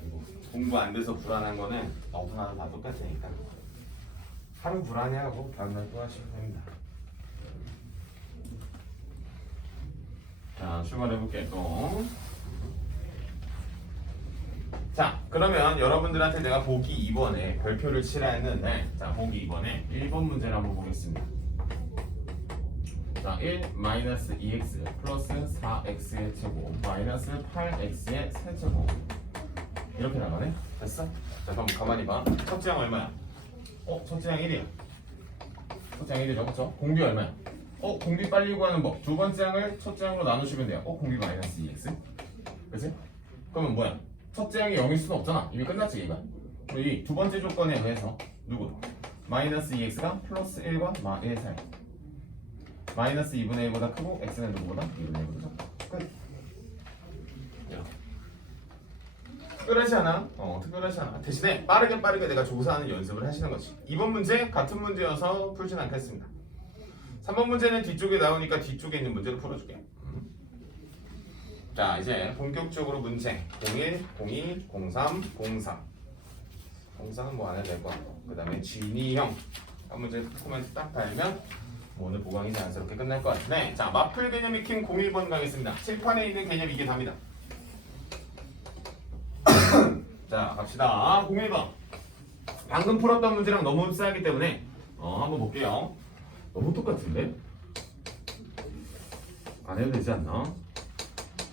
그리고 공부 안 돼서 불안한 거는 너무나 다 똑같으니까 하루 불안해하고 다음날 또 하시면 됩니다. 자, 출발해볼게 또. 자, 그러면 여러분들한테 내가 보기 2번에 별표를 치라 했는데 자, 보기 2번에 1번 문제를 한번 보겠습니다. 자, 1 마이너스 2x 플러스 4x의 제곱 마이너스 8x의 세제곱 이렇게 나가네? 됐어? 자, 그럼 가만히 봐. 첫째 항 얼마야? 첫째 항 1이야. 첫째 항 1이죠, 그쵸? 공비 얼마야? 공비 빨리 구하는 법. 두 번째 항을 첫째 항으로 나누시면 돼요. 공비 마이너스 2x. 그치? 그러면 뭐야? 첫째 항이 0일 수는 없잖아. 이미 끝났지, 얘가. 이 두 번째 조건에 의해서 누구? 마이너스 2x가 플러스 1과 마1 사이. 마이너스 2분의 1보다 크고 x는 누구보다 2분의 1보다 작다. 끝. 특별하지 않아? 특별하지 않아. 대신에 빠르게 내가 조사하는 연습을 하시는 거지. 2번 문제 같은 문제여서 풀진 않겠습니다. 3번 문제는 뒤쪽에 나오니까 뒤쪽에 있는 문제를 풀어줄게. 자, 이제 본격적으로 문제 01, 02, 03, 04. 04는 뭐 안 해도 될 것 같고 그 다음에 진이형 한 문제 코멘트 딱 달면 오늘 보강이 자연스럽게 끝날 것 같은데 자, 마플 개념 익힘 01번 가겠습니다. 칠판에 있는 개념 이게 답니다. 자, 갑시다. 01번 방금 풀었던 문제랑 너무 흡사하기 때문에 한번 볼게요. 너무 똑같은데? 안 해도 되지 않나?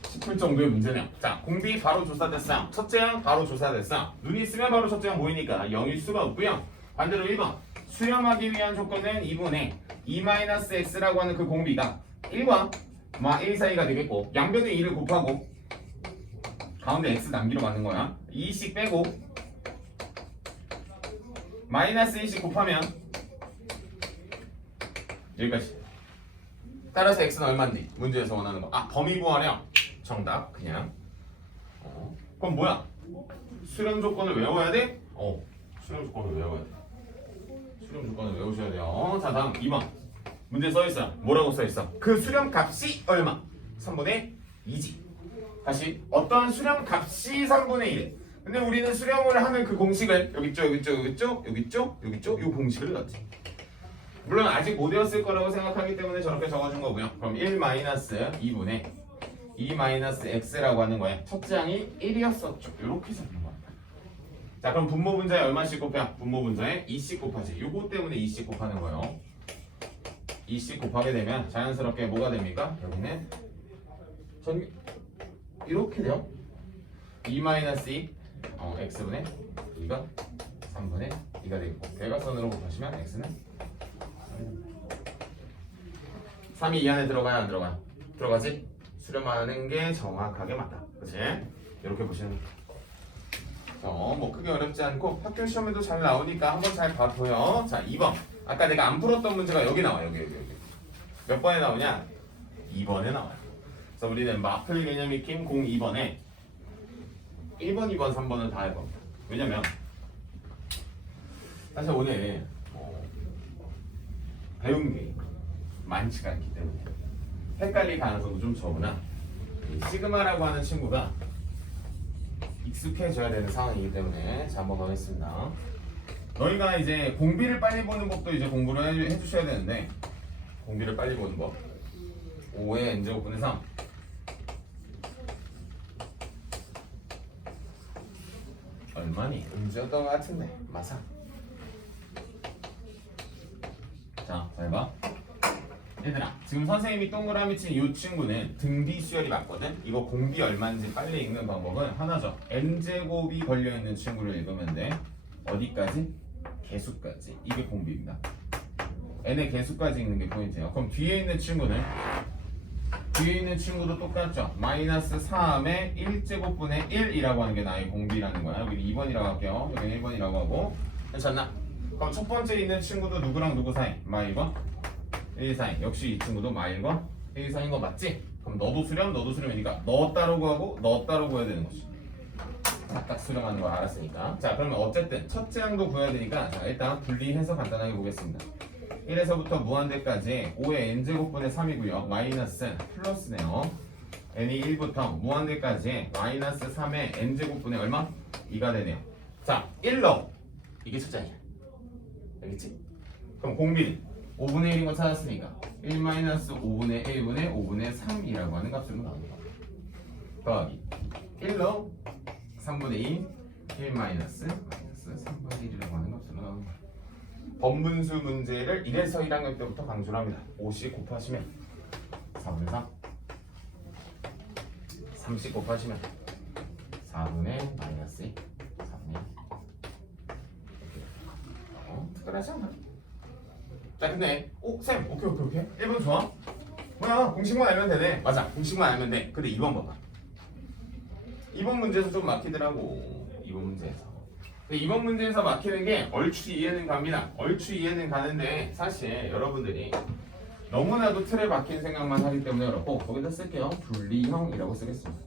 싶을 정도의 문제네요. 자, 공비 바로 조사됐어요. 첫째 항 바로 조사됐어요. 눈이 있으면 바로 첫째 항 보이니까 0일 수가 없고요. 반대로 1번 수렴하기 위한 조건은 2분의 2-x라고 하는 그 공비가 1과 마1 사이가 되겠고 양변에 2를 곱하고 가운데 x 남기로 맞는 거야. 2씩 빼고 마이너스 1씩 곱하면 여기까지. 따라서 x는 얼마인지 문제에서 원하는 거. 범위 구하려. 정답 그냥. 그럼 뭐야? 수렴 조건을 외워야 돼? 수렴 조건을 외워야 돼. 수렴 조건을 외우셔야 돼요. 자, 다음 2번 문제 써있어요. 뭐라고 써있어? 그 수렴 값이 얼마? 3분의 2지. 다시 어떤 수렴 값이 3분의 1에 근데 우리는 수렴을 하는 그 공식을 여기 있죠 이 공식을 넣지. 물론 아직 못 외웠을 거라고 생각하기 때문에 저렇게 적어준 거고요. 그럼 1-2분의 2-x라고 하는 거야. 첫째 항이 1이었었죠. 이렇게 적는 거야. 자, 그럼 분모 분자에 얼마씩 곱해? 분모 분자에 2씩 곱하지. 요거 때문에 2씩 곱하는 거예요. 2씩 곱하게 되면 자연스럽게 뭐가 됩니까? 여기는 이렇게 돼요. 2-2 x분의 2가 3분의 2가 되겠고 대각선으로 곱하시면 x는 3이 이 안에 들어가야 안 들어가요? 들어가지? 수렴하는 게 정확하게 맞다. 그치? 이렇게 보시는 거죠. 뭐 크게 어렵지 않고 학교 시험에도 잘 나오니까 한번 잘 봐둬요. 자, 2번. 아까 내가 안 풀었던 문제가 여기 나와. 여기. 몇 번에 나오냐? 2번에 나와요. 그래서 우리는 마플 개념 익힘 02번에 1번, 2번, 3번은 다 해봅니다. 왜냐면 사실 오늘 배운 게 많지가 않기 때문에 헷갈릴 가능성도 좀 적으나 이 시그마라고 하는 친구가 익숙해져야 되는 상황이기 때문에 자 한번 가겠습니다. 너희가 이제 공비를 빨리 보는 법도 이제 공부를 해주셔야 되는데 공비를 빨리 보는 법 5의 n제곱분의 3 얼마니? 문제였던 것 같은데 마상. 자, 잘 봐. 얘들아, 지금 선생님이 동그라미 친 이 친구는 등비 수열이 맞거든? 이거 공비 얼마인지 빨리 읽는 방법은 하나죠. n제곱이 걸려있는 친구를 읽으면 돼. 어디까지? 개수까지. 이게 공비입니다. n의 개수까지 읽는 게 포인트예요. 그럼 뒤에 있는 친구도 똑같죠. 마이너스 3의 1제곱분의 1이라고 하는 게 나의 공비라는 거야. 여기 2번이라고 할게요. 여기 1번이라고 하고. 괜찮나? 그럼 첫 번째 있는 친구도 누구랑 누구 사이? 마일과 1 사이. 역시 이 친구도 마일과 1 사이인 거 맞지? 그럼 너도 수렴이니까 너 따로 구하고 너 따로 구해야 되는 거지. 딱 수렴하는 거 알았으니까. 자, 그러면 어쨌든 첫째 항도 구해야 되니까 자, 일단 분리해서 간단하게 보겠습니다. 1에서부터 무한대까지 5의 n제곱분의 3이고요. 마이너스 플러스네요. n이 1부터 무한대까지 마이너스 3의 n제곱분의 얼마? 2가 되네요. 자, 1 넣어. 이게 첫째야. 알겠지? 그럼 공비는 5분의 1인 거 찾았으니까 1 마이너스 5분의 1분의 5분의 3이라고 하는 값으로 나옵니다. 더하기 1 넣어 3분의 2 1 마이너스 3분의 1이라고 하는 값으로 나옵니다. 번분수 문제를 1에서 1학년 때부터 강조를 합니다. 5씩 곱하시면 4분의 3 3씩 곱하시면 4분의 마이너스 2 4분의 2 특별하지 않아? 자 근데 쌤 오케이 1번 좋아? 뭐야 공식만 알면 되네. 맞아 공식만 알면 돼. 근데 2번 봐봐. 2번 문제에서 좀 막히더라고. 2번 문제에서. 근데 이번 문제에서 막히는 게 얼추 이해는 갑니다. 얼추 이해는 가는데 사실 여러분들이 너무나도 틀에 박힌 생각만 하기 때문에 그렇고 거기다 쓸게요. 분리형이라고 쓰겠습니다.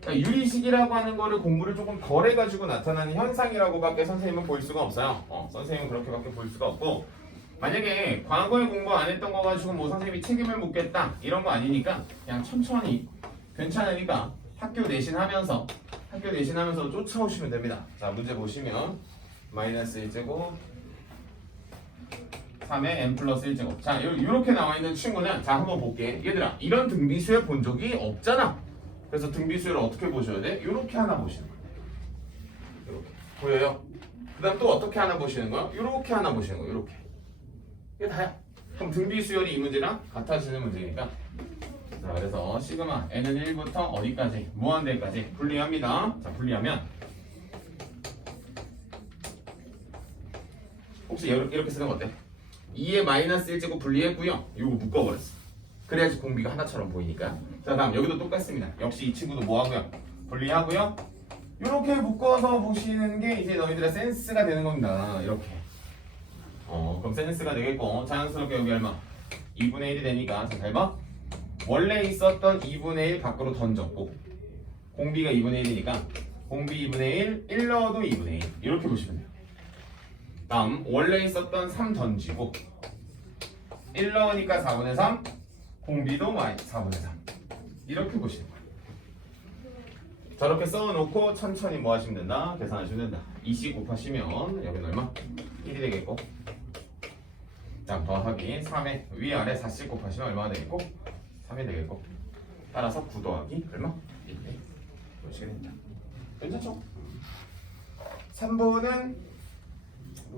그러니까 유리식이라고 하는 거를 공부를 조금 덜 해가지고 나타나는 현상이라고밖에 선생님은 볼 수가 없어요. 선생님은 그렇게밖에 볼 수가 없고 만약에 과거에 공부 안 했던 거 가지고 뭐 선생님이 책임을 묻겠다 이런 거 아니니까 그냥 천천히 괜찮으니까 학교 내신하면서 쫓아오시면 됩니다. 자 문제 보시면 마이너스 1제곱 3의 n 플러스 1제곱. 자 이렇게 나와 있는 친구는 자 한번 볼게. 얘들아 이런 등비수열 본 적이 없잖아. 그래서 등비수열을 어떻게 보셔야 돼? 이렇게 하나 보시는 거야. 이렇게 보여요? 그 다음 또 어떻게 하나 보시는 거야? 이렇게 하나 보시는 거야. 이렇게 이게 다야. 그럼 등비수열이 이 문제랑 같아지는 문제니까 자 그래서 시그마 n은 1부터 어디까지? 무한대까지 분리합니다. 자 분리하면 혹시 이렇게 쓰는 거 어때? 2의 마이너스 1제곱 분리했고요. 이거 묶어버렸어. 그래야지 공비가 하나처럼 보이니까. 자 다음 여기도 똑같습니다. 역시 이 친구도 뭐하고요? 분리하고요. 이렇게 묶어서 보시는 게 이제 너희들의 센스가 되는 겁니다. 이렇게. 그럼 센스가 되겠고 자연스럽게 여기 얼마? 2분의 1이 되니까 자 잘 봐. 원래 있었던 2분의 1 밖으로 던졌고 공비가 2분의 1이니까 공비 2분의 1 넣어도 2분의 1 이렇게 보시면 돼요. 다음 원래 있었던 3 던지고 1 넣으니까 4분의 3 공비도 4분의 3 이렇게 보시는 거예요. 저렇게 써놓고 천천히 뭐 하시면 된다? 계산하시면 된다. 2씩 곱하시면 여기는 얼마? 1이 되겠고 자 더하기 3에 위아래 4씩 곱하시면 얼마가 되겠고 3이 되겠고 따라서 9 더하기 얼마? 1 이렇게 됩니다. 괜찮죠? 3번은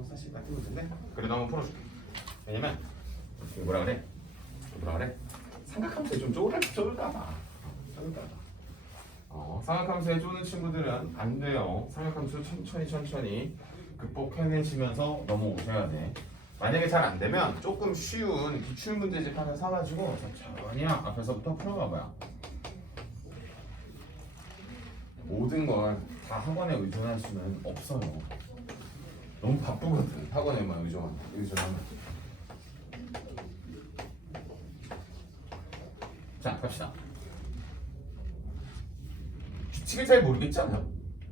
사실 같은 문제인데 그래도 한번 풀어줄게. 왜냐면 뭐라 그래? 삼각함수에 좀 쫄을까봐 삼각함수에 쪼는 친구들은 안 돼요. 삼각함수 천천히 극복해내시면서 넘어오셔야 돼. 만약에 잘 안 되면 조금 쉬운 기출 문제집 하나 사가지고 천천히 앞에서부터 풀어봐봐요. 모든 걸 다 학원에 의존할 수는 없어요. 너무 바쁘거든. 학원에만 의존하면. 자, 갑시다. 규칙을 잘 모르겠지 않아요?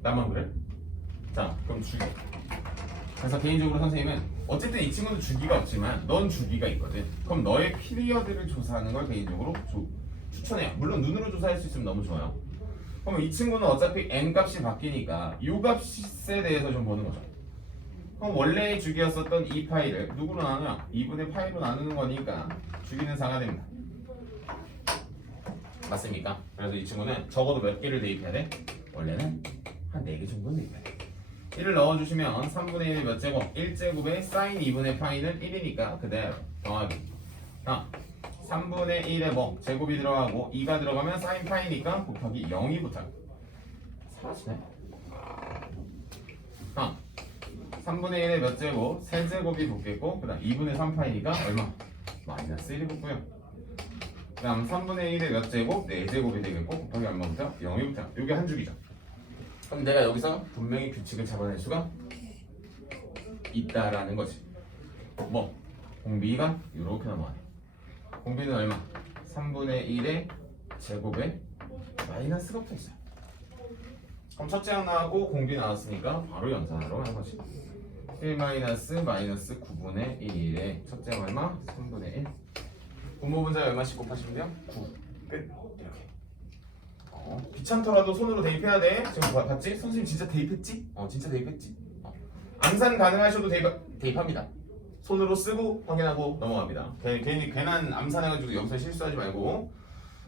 나만 그래? 자, 그럼 주기. 그래서 개인적으로 선생님은 어쨌든 이 친구는 주기가 없지만 넌 주기가 있거든. 그럼 너의 피리어드를 조사하는 걸 개인적으로 추천해요. 물론 눈으로 조사할 수 있으면 너무 좋아요. 그럼 이 친구는 어차피 n 값이 바뀌니까 이 값에 대해서 좀 보는 거죠. 그럼 원래의 주기였었던 이 파이를 누구로 나누냐? 2분의 파이로 나누는 거니까 주기는 4가 됩니다. 맞습니까? 그래서 이 친구는 적어도 몇 개를 대입해야 돼? 원래는 한 4개 정도는 대입해야 돼. 1을 넣어주시면 3분의 1의 몇 제곱? 1제곱에 사인 2분의 파이는 1이니까 그대로 더하기. 3분의 1에 뭐? 제곱이 들어가고 2가 들어가면 사인 파이니까 곱하기 0이 붙어요. 사라지네. 3분의 1에 몇 제곱? 세제곱이 붙겠고 그 다음 2분의 3파이니까 얼마? 마이너스 1이 붙고요. 그 다음 3분의 1에 몇 제곱? 4제곱이 되겠고 곱하기 얼마 붙어요? 0이 붙어요. 이게 한 주기죠. 그럼 내가 여기서 분명히 규칙을 잡아낼 수가 있다라는 거지. 뭐? 공비가 이렇게 넘어가네. 공비는 얼마? 3분의 1의 제곱에 마이너스가 붙어있어요. 그럼 첫째 하나하고 공비 나왔으니까 바로 연산하러 가는 거지. 1 마이너스 9분의 1에 첫째 얼마? 3분의 1. 분모분자에 얼마씩 곱하시면 돼요? 9. 끝. 이렇게. 귀찮더라도 손으로 대입해야 돼. 지금 봤지? 선생님 진짜 대입했지? 진짜 대입했지. 암산 가능하셔도 대입합니다. 손으로 쓰고 확인하고 넘어갑니다. 괜히 괜한 암산해가지고 여기서 실수하지 말고.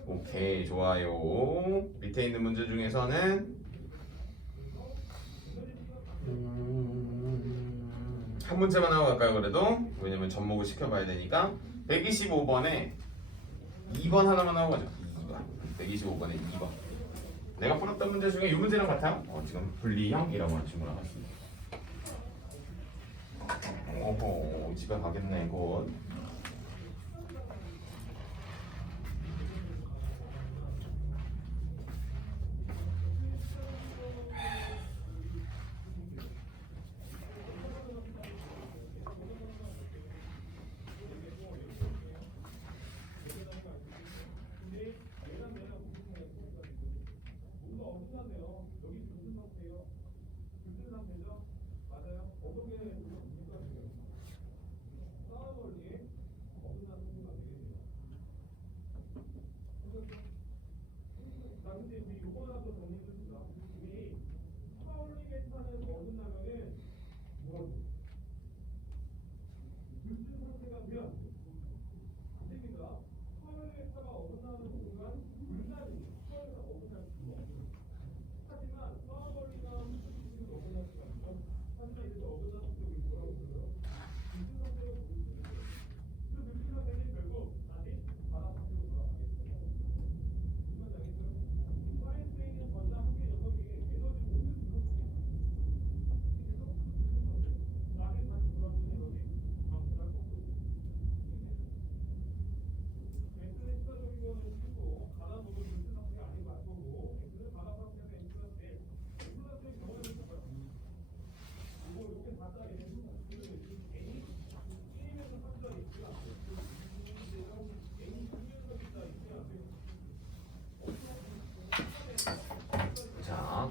오케이, 좋아요. 밑에 있는 문제 중에서는 한 문제만 하고 갈까요? 그래도 왜냐면 접목을 시켜봐야 되니까 125번에 2번 하나만 하고 가죠. 2번. 125번에 2번. 내가 풀었던 문제 중에 이 문제랑 같아요. 지금 분리형이라고 하는 친구 나왔습니다. 오호, 집에 가겠네 곧.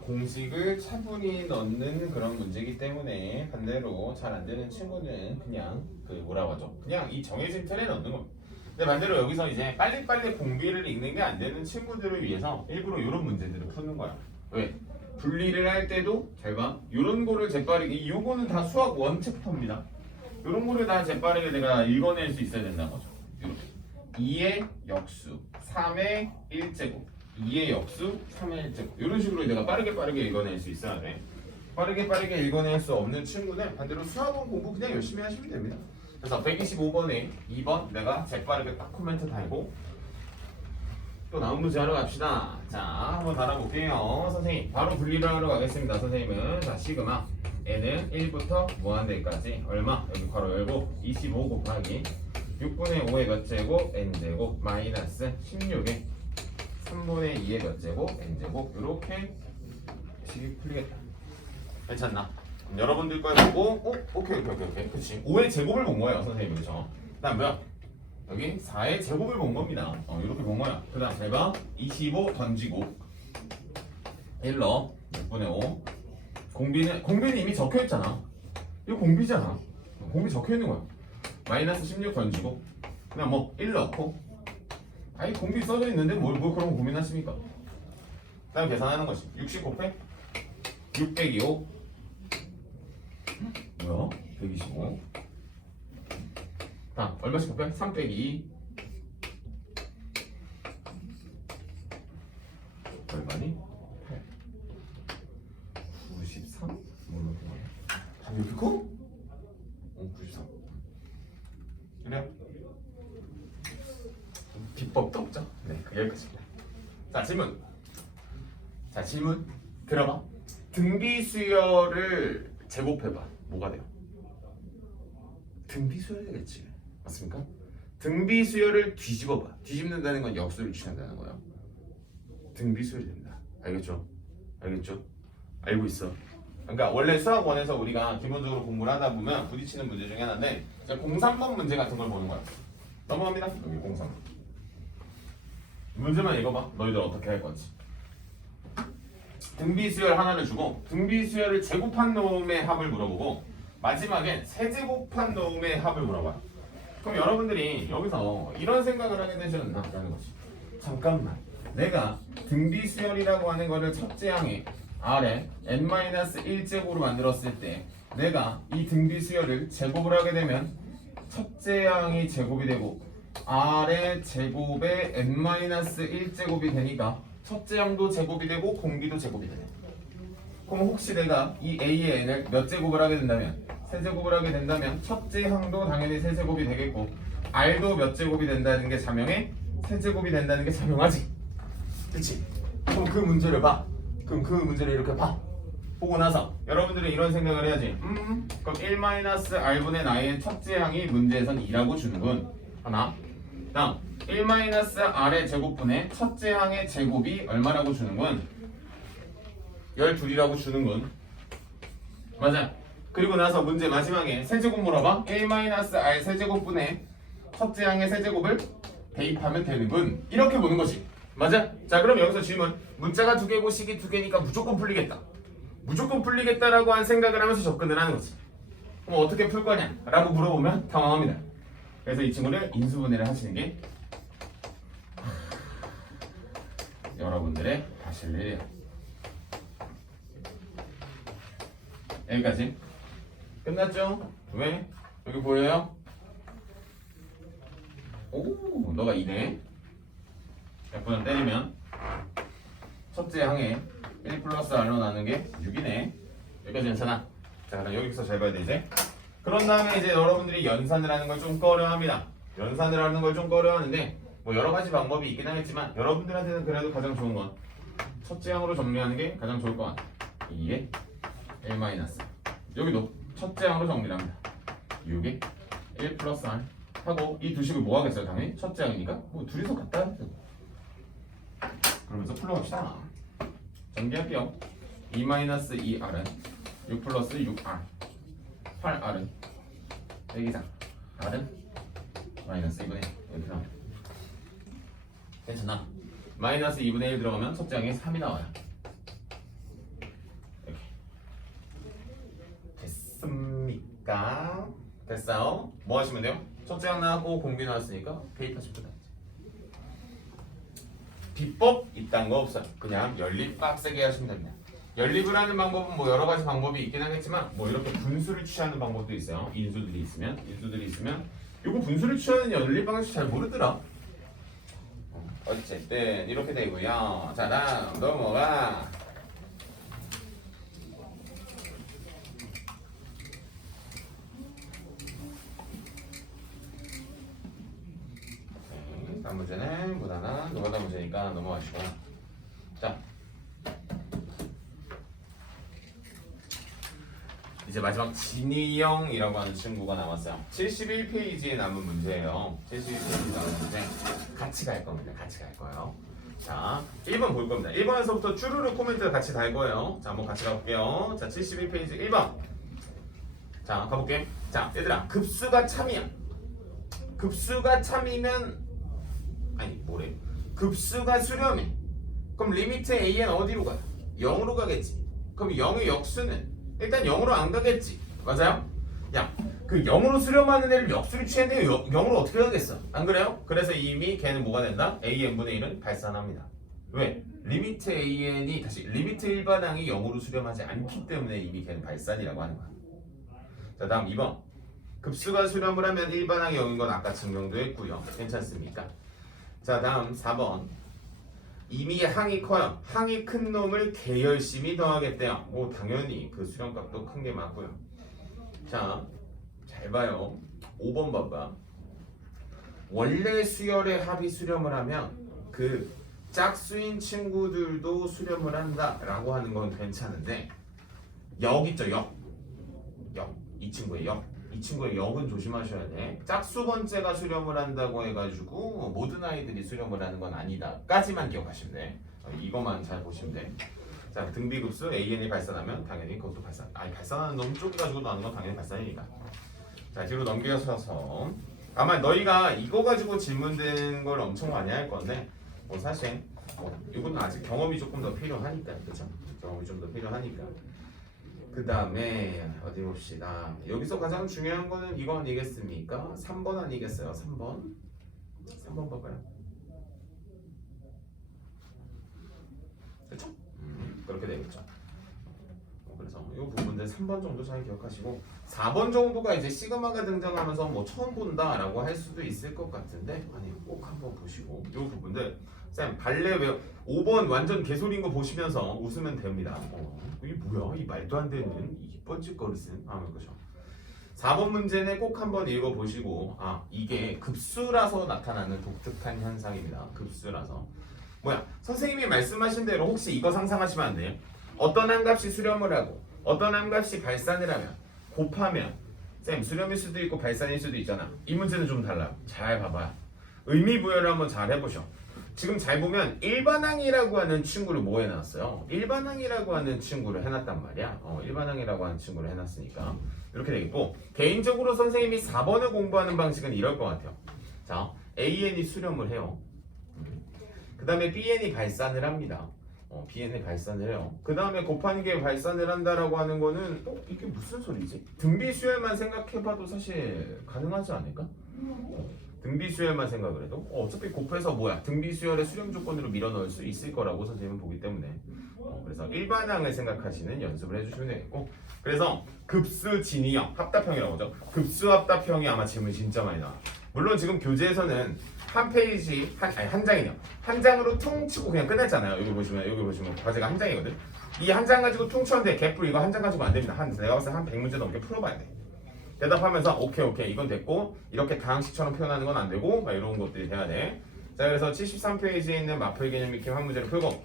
공식을 차분히 넣는 그런 문제이기 때문에 반대로 잘 안 되는 친구는 그냥 뭐라고 하죠? 그냥 이 정해진 틀에 넣는 겁니다. 근데 반대로 여기서 이제 빨리빨리 공비를 읽는 게 안 되는 친구들을 위해서 일부러 이런 문제들을 푸는 거야. 왜? 분리를 할 때도 잘 봐. 이런 거를 재빠르게, 요거는 다 수학 원챕터입니다. 이런 거를 다 재빠르게 내가 읽어낼 수 있어야 된다는 거죠. 이렇게 2의 역수, 3의 1제곱, 2의 역수, 3의 1제곱 이런 식으로 내가 빠르게 읽어낼 수 있어야 돼. 빠르게 읽어낼 수 없는 친구는 반대로 수학원 공부 그냥 열심히 하시면 됩니다. 그래서 125번에 2번 내가 재빠르게 딱 코멘트 달고 또 나온 문제 하러 갑시다. 자, 한번 달아볼게요. 선생님 바로 분리를 하러 가겠습니다. 선생님은 자 시그마 n은 1부터 무한대까지 얼마? 여기 괄호 열고 25 곱하기 6분의 5의 몇 제곱 n제곱 마이너스 16의 3분의 2의 몇 제곱 n제곱 이렇게 식이 풀리겠다. 괜찮나? 그럼 여러분들 걸 보고 오케이 그치 5의 제곱을 본 거예요 선생님이. 그쵸? 그 다음 뭐야? 여기 4의 제곱을 본 겁니다. 이렇게 본 거야. 그 다음 제가 25 던지고 1 넣어 6분의 5 공비는 이미 적혀있잖아. 이거 공비잖아. 공비 적혀있는 거야. 마이너스 16 던지고 그냥 뭐 1 넣고 아니 공비 써져 있는데 뭘 그런 거 고민하십니까? 그 다음 계산하는 것이 60 곱해 6 빼기 5 뭐야? 125 다음 얼마씩 곱해? 3 빼기 2 얼마니? 8 93? 뭘로 되냐? 답이 이렇게 커? 93 그래요? 비법도 없죠? 네, 여기까지입니다. 자, 질문 들어봐. 등비 수열을 제곱해봐. 뭐가 돼요? 등비 수열이겠지. 맞습니까? 등비 수열을 뒤집어봐. 뒤집는다는 건 역수를 취한다는 거예요. 등비 수열이 된다. 알겠죠? 알고 있어. 그러니까 원래 수학원에서 우리가 기본적으로 공부를 하다 보면 부딪히는 문제 중에 하나인데 03번 문제 같은 걸 보는 거야. 넘어갑니다. 여기 03번. 문제만 읽어봐. 너희들 어떻게 할 건지. 등비수열 하나를 주고 등비수열을 제곱한 놈의 합을 물어보고 마지막엔 세제곱한 놈의 합을 물어봐. 그럼 여러분들이 여기서 이런 생각을 하게 되셨나? 라는 거지. 잠깐만. 내가 등비수열이라고 하는 거를 첫째 항에 R에 n-1제곱으로 만들었을 때 내가 이 등비수열을 제곱을 하게 되면 첫째 항이 제곱이 되고 R의 제곱에 n-1제곱이 되니까 첫째 항도 제곱이 되고 공비도 제곱이 되네. 그럼 혹시 내가 이 A의 n을 몇 제곱을 하게 된다면 세제곱을 하게 된다면 첫째 항도 당연히 세제곱이 되겠고 R도 몇 제곱이 된다는 게 자명해? 세제곱이 된다는 게 자명하지. 그치? 그럼 그 문제를 봐. 그럼 그 문제를 이렇게 봐. 보고 나서 여러분들은 이런 생각을 해야지. 그럼 1-R분의 나의 첫째 항이 문제에선 2라고 주는군. 하나. 다음 1-R의 제곱분의 첫째 항의 제곱이 얼마라고 주는군? 12이라고 주는군. 맞아. 그리고 나서 문제 마지막에 세제곱 물어봐. 1-R 세제곱분의 첫째 항의 세제곱을 대입하면 되는군. 이렇게 보는 것이. 맞아? 자, 그럼 여기서 질문. 문자가 2개고 식이 2개니까 무조건 풀리겠다. 무조건 풀리겠다라고 한 생각을 하면서 접근을 하는 거지. 그럼 어떻게 풀 거냐? 라고 물어보면 당황합니다. 그래서 이 친구를 인수분해를 하시는 게 여러분들의 하실 일이에요. 여기까지. 끝났죠? 왜? 여기 보여요? 오, 너가 2네. 100분을 때리면 첫째 항에 1 플러스 R로 나누는 게 6이네. 여기까지 괜찮아. 자, 그럼 여기서 잘 봐야 돼 이제. 그런 다음에 이제 여러분들이 연산을 하는 걸 좀 꺼려합니다. 연산을 하는 걸 좀 꺼려하는데 뭐 여러 가지 방법이 있긴 하겠지만 여러분들한테는 그래도 가장 좋은 건 첫째 항으로 정리하는 게 가장 좋을 것 같아. 이게 1 마이너스. 여기도 첫째 항으로 정리를 합니다. 6에 1 플러스 R 하고 이 두 식을 뭐 하겠어요? 당연히 첫째 항이니까 뭐 둘이서 같다 하겠어요. 그러면서 풀어봅시다. 전개할게요. 2-2R은 6 플러스 6R 8R은 빼기상 R은 마이너스 2분의 1 이렇게 나옵니다. 괜찮아. 마이너스 2분의 1 들어가면 첫째 항에 3이 나와요. 이렇게 됐습니까? 됐어요? 뭐 하시면 돼요? 첫째 항 나왔고 공비 나왔으니까 대입하시면 돼요. 비법 이딴 거 없어요. 그냥 연립 빡세게 하시면 됩니다. 연립을 하는 방법은 뭐 여러 가지 방법이 있긴 하겠지만 뭐 이렇게 분수를 취하는 방법도 있어요. 인수들이 있으면 이거 분수를 취하는 연립 방식 잘 모르더라. 어쨌든 이렇게 되고요. 자, 다음 넘어가. 다음 문제는 무난한 노가다 문제니까 넘어가시고. 자, 이제 마지막 진이형이라고 하는 친구가 남았어요. 71페이지에 남은 문제예요. 71페이지에 남은 문제 같이 갈 겁니다. 같이 갈 거예요. 자, 1번 볼 겁니다. 1번에서부터 쭈루루 코멘트 같이 달 거예요. 자, 한번 같이 가볼게요. 자, 71페이지 1번. 자, 가볼게. 자, 얘들아, 급수가 참이야. 급수가 참이면 아니 뭐래? 급수가 수렴해. 그럼 리미트 AN 어디로 가요? 0으로 가겠지. 그럼 0의 역수는 일단 0으로 안 가겠지. 맞아요? 야, 그 0으로 수렴하는 애를 역수를 취했는데 0으로 어떻게 가겠어? 안 그래요? 그래서 이미 걔는 뭐가 된다? AN분의 1은 발산합니다. 왜? 리미트 AN이 다시 리미트 일반항이 0으로 수렴하지 않기 때문에 이미 걔는 발산이라고 하는 거야. 자, 다음 2번. 급수가 수렴을 하면 일반항이 0인 건 아까 증명도 했고요. 괜찮습니까? 자, 다음 4번. 이미 항이 커요. 항이 큰 놈을 개 열심히 더하겠대요. 뭐 당연히 그 수렴값도 큰 게 맞고요. 자, 잘 봐요. 5번 봐봐. 원래 수열의 합이 수렴을 하면 그 짝수인 친구들도 수렴을 한다라고 하는 건 괜찮은데 역 있죠, 역. 이 친구의 역. 이 친구의 역은 조심하셔야 돼. 짝수 번째가 수렴을 한다고 해가지고 모든 아이들이 수렴을 하는 건 아니다 까지만 기억하시면 돼. 이것만 잘 보시면 돼. 자, 등비급수 AN이 발산하면 당연히 그것도 발산. 아니 발산하는 놈 쪽이 가지고 나오는 건 당연히 발산이니까. 자, 뒤로 넘겨서서 아마 너희가 이거 가지고 질문된 걸 엄청 많이 할 건데 뭐 사실 이건 아직 경험이 조금 더 필요하니까, 그렇죠? 경험이 좀 더 필요하니까. 그 다음에 어디 봅시다. 여기서 가장 중요한 거는 이거 아니겠습니까? 3번 아니겠어요? 3번 봐봐요. 그렇죠? 그렇게 되겠죠. 그래서 이 부분들 3번 정도 잘 기억하시고 4번 정도가 이제 시그마가 등장하면서 뭐 처음 본다라고 할 수도 있을 것 같은데 아니 꼭 한번 보시고 이 부분들 쌤 발레 왜 5번 완전 개소리인 거 보시면서 웃으면 됩니다. 이게 뭐야? 이 말도 안 되는 이 뻔짓거리슨 하는 거죠. 4번 문제는 꼭 한번 읽어보시고 이게 급수라서 나타나는 독특한 현상입니다. 급수라서 뭐야? 선생님이 말씀하신 대로 혹시 이거 상상하시면 안 돼요? 어떤 한 값이 수렴을 하고 어떤 한 값이 발산을 하면 곱하면 쌤 수렴일 수도 있고 발산일 수도 있잖아. 이 문제는 좀 달라요. 잘 봐봐. 의미 부여를 한번 잘 해보셔. 지금 잘 보면 일반항이라고 하는 친구를 뭐 해놨어요? 일반항이라고 하는 친구를 해놨단 말이야. 일반항이라고 하는 친구를 해놨으니까 이렇게 되겠고 개인적으로 선생님이 4번을 공부하는 방식은 이럴 것 같아요. 자, AN이 수렴을 해요. 그 다음에 BN이 발산을 합니다. BN이 발산을 해요. 그 다음에 곱하는 게 발산을 한다라고 하는 거는 이게 무슨 소리지? 등비수열만 생각해봐도 사실 가능하지 않을까? 등비수열만 생각을 해도 어차피 곱해서 뭐야 등비수열의 수렴 조건으로 밀어넣을 수 있을 거라고 선생님은 보기 때문에 그래서 일반항을 생각하시는 연습을 해주시면 되겠고 그래서 급수 진이형 합답형이라고 하죠. 급수 합답형이 아마 질문 진짜 많이 나와. 물론 지금 교재에서는 한 페이지 한 장이네요. 한 장으로 퉁 치고 그냥 끝냈잖아요. 여기 보시면 과제가 한 장이거든. 이 한 장 가지고 퉁 쳤는데 개뿔 이거 한 장 가지고 안 됩니다. 내가 봤을 때 한 100문제 넘게 풀어봐야 돼. 대답하면서 오케이 이건 됐고 이렇게 다항식처럼 표현하는 건 안 되고 막 이런 것들이 돼야 돼. 자, 그래서 73페이지에 있는 마플 개념 익힘 한 문제를 풀고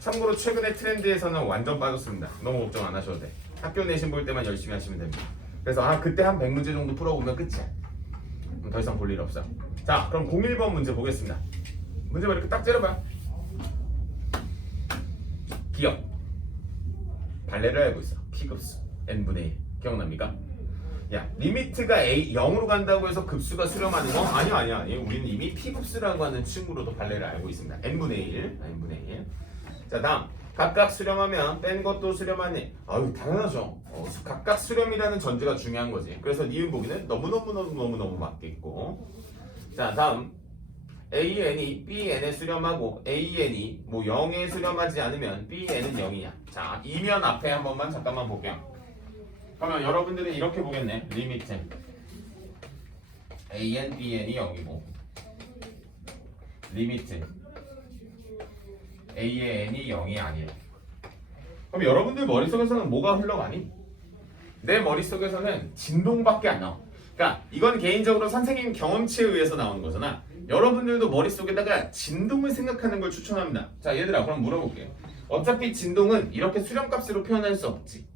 참고로 최근의 트렌드에서는 완전 빠졌습니다. 너무 걱정 안 하셔도 돼. 학교 내신 볼 때만 열심히 하시면 됩니다. 그래서 그때 한 100문제 정도 풀어보면 끝이야. 더 이상 볼 일 없어. 자, 그럼 01번 문제 보겠습니다. 문제 봐 이렇게 딱 째려봐요. 기억 발레를 알고 있어. P급수 n분의 1 기억납니까? 야, 리미트가 0으로 간다고 해서 급수가 수렴하는 거? 아니. 우리는 이미 P급수라고 하는 친구로도 발레를 알고 있습니다. n분의 1. 자, 다음. 각각 수렴하면 뺀 것도 수렴하네. 당연하죠. 각각 수렴이라는 전제가 중요한 거지. 그래서 니은 보기는 너무너무 맞겠고. 자, 다음. AN이 BN에 수렴하고 AN이 뭐 0에 수렴하지 않으면 BN은 0이냐. 자, 이면 앞에 한 번만 잠깐만 볼게요. 그러면 여러분들은 이렇게 보겠네. 리미트 AN, BN이 0이고 리미트 AN이 0이 아니래. 그럼 여러분들 머릿속에서는 뭐가 흘러가니? 내 머릿속에서는 진동밖에 안 나와. 그러니까 이건 개인적으로 선생님 경험치에 의해서 나오는 거잖아. 여러분들도 머릿속에다가 진동을 생각하는 걸 추천합니다. 자, 얘들아 그럼 물어볼게요. 어차피 진동은 이렇게 수렴값으로 표현할 수 없지.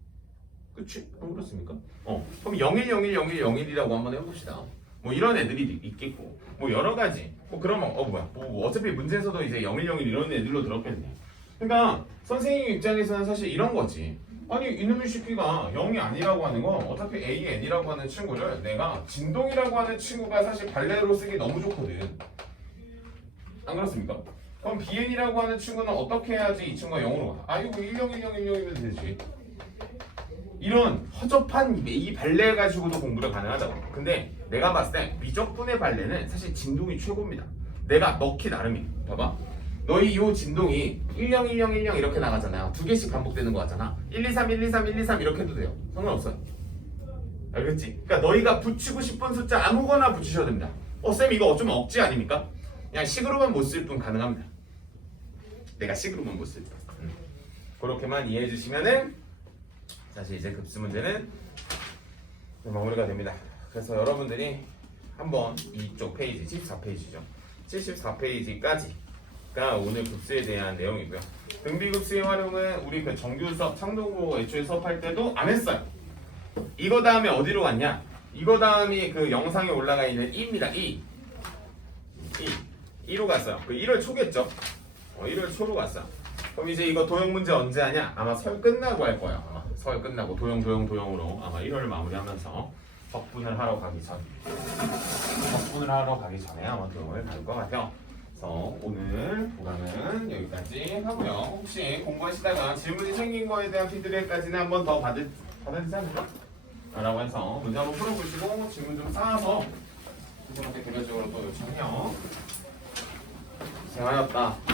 그치? 안 그렇습니까? 그럼 01010101이라고 한번 해봅시다. 뭐 이런 애들이 있겠고 뭐 여러 가지 뭐 그러면 뭐야 뭐 어차피 문제에서도 이제 0101 이런 애들로 들었겠네. 그러니까 선생님 입장에서는 사실 이런 거지. 아니 이놈의 새끼가 0이 아니라고 하는 건 어차피 AN이라고 하는 친구를 내가 진동이라고 하는 친구가 사실 발레로 쓰기 너무 좋거든. 안 그렇습니까? 그럼 BN이라고 하는 친구는 어떻게 해야지 이 친구가 0으로 가? 아이고 101010이면 되지. 이런 허접한 이 발레 가지고도 공부를 가능하다고. 근데 내가 봤을 때 미적분의 발레는 사실 진동이 최고입니다. 내가 넣기 나름이야. 봐봐. 너희 이 진동이 101010 이렇게 나가잖아요. 두 개씩 반복되는 거 같잖아. 123 123 123 이렇게 해도 돼요. 상관없어요. 알겠지? 그러니까 너희가 붙이고 싶은 숫자 아무거나 붙이셔도 됩니다. 쌤 이거 어쩌면 억지 아닙니까? 그냥 식으로만 못 쓸 뿐 가능합니다. 내가 식으로만 못 쓸 뿐. 그렇게만 이해해 주시면은 사실 이제 급수 문제는 마무리가 됩니다. 그래서 여러분들이 한번 이쪽 페이지 14페이지죠. 74페이지까지가 오늘 급수에 대한 내용이고요. 등비급수의 활용은 우리 그 정규 수업 창동고 애초에 수업할 때도 안 했어요. 이거 다음에 어디로 갔냐? 이거 다음이 그 영상에 올라가 있는 2입니다. 2로 갔어요. 그 1월 초겠죠? 1월 초로 갔어. 그럼 이제 이거 도형 문제 언제 하냐? 아마 설 끝나고 할 거야. 아마 설 끝나고 도형으로 아마 1월을 마무리하면서 적분을 하러 가기 전에 아마 도형을 갈 것 같아요. 그래서 오늘 보강은 여기까지 하고요. 혹시 공부하시다가 질문이 생긴 거에 대한 피드백까지는 한 번 더 받으지 않을까? 라고 해서 문제 한번 풀어보시고 질문 좀 쌓아서 선생님한테 개별적으로 또 요청해요. 고생하셨다.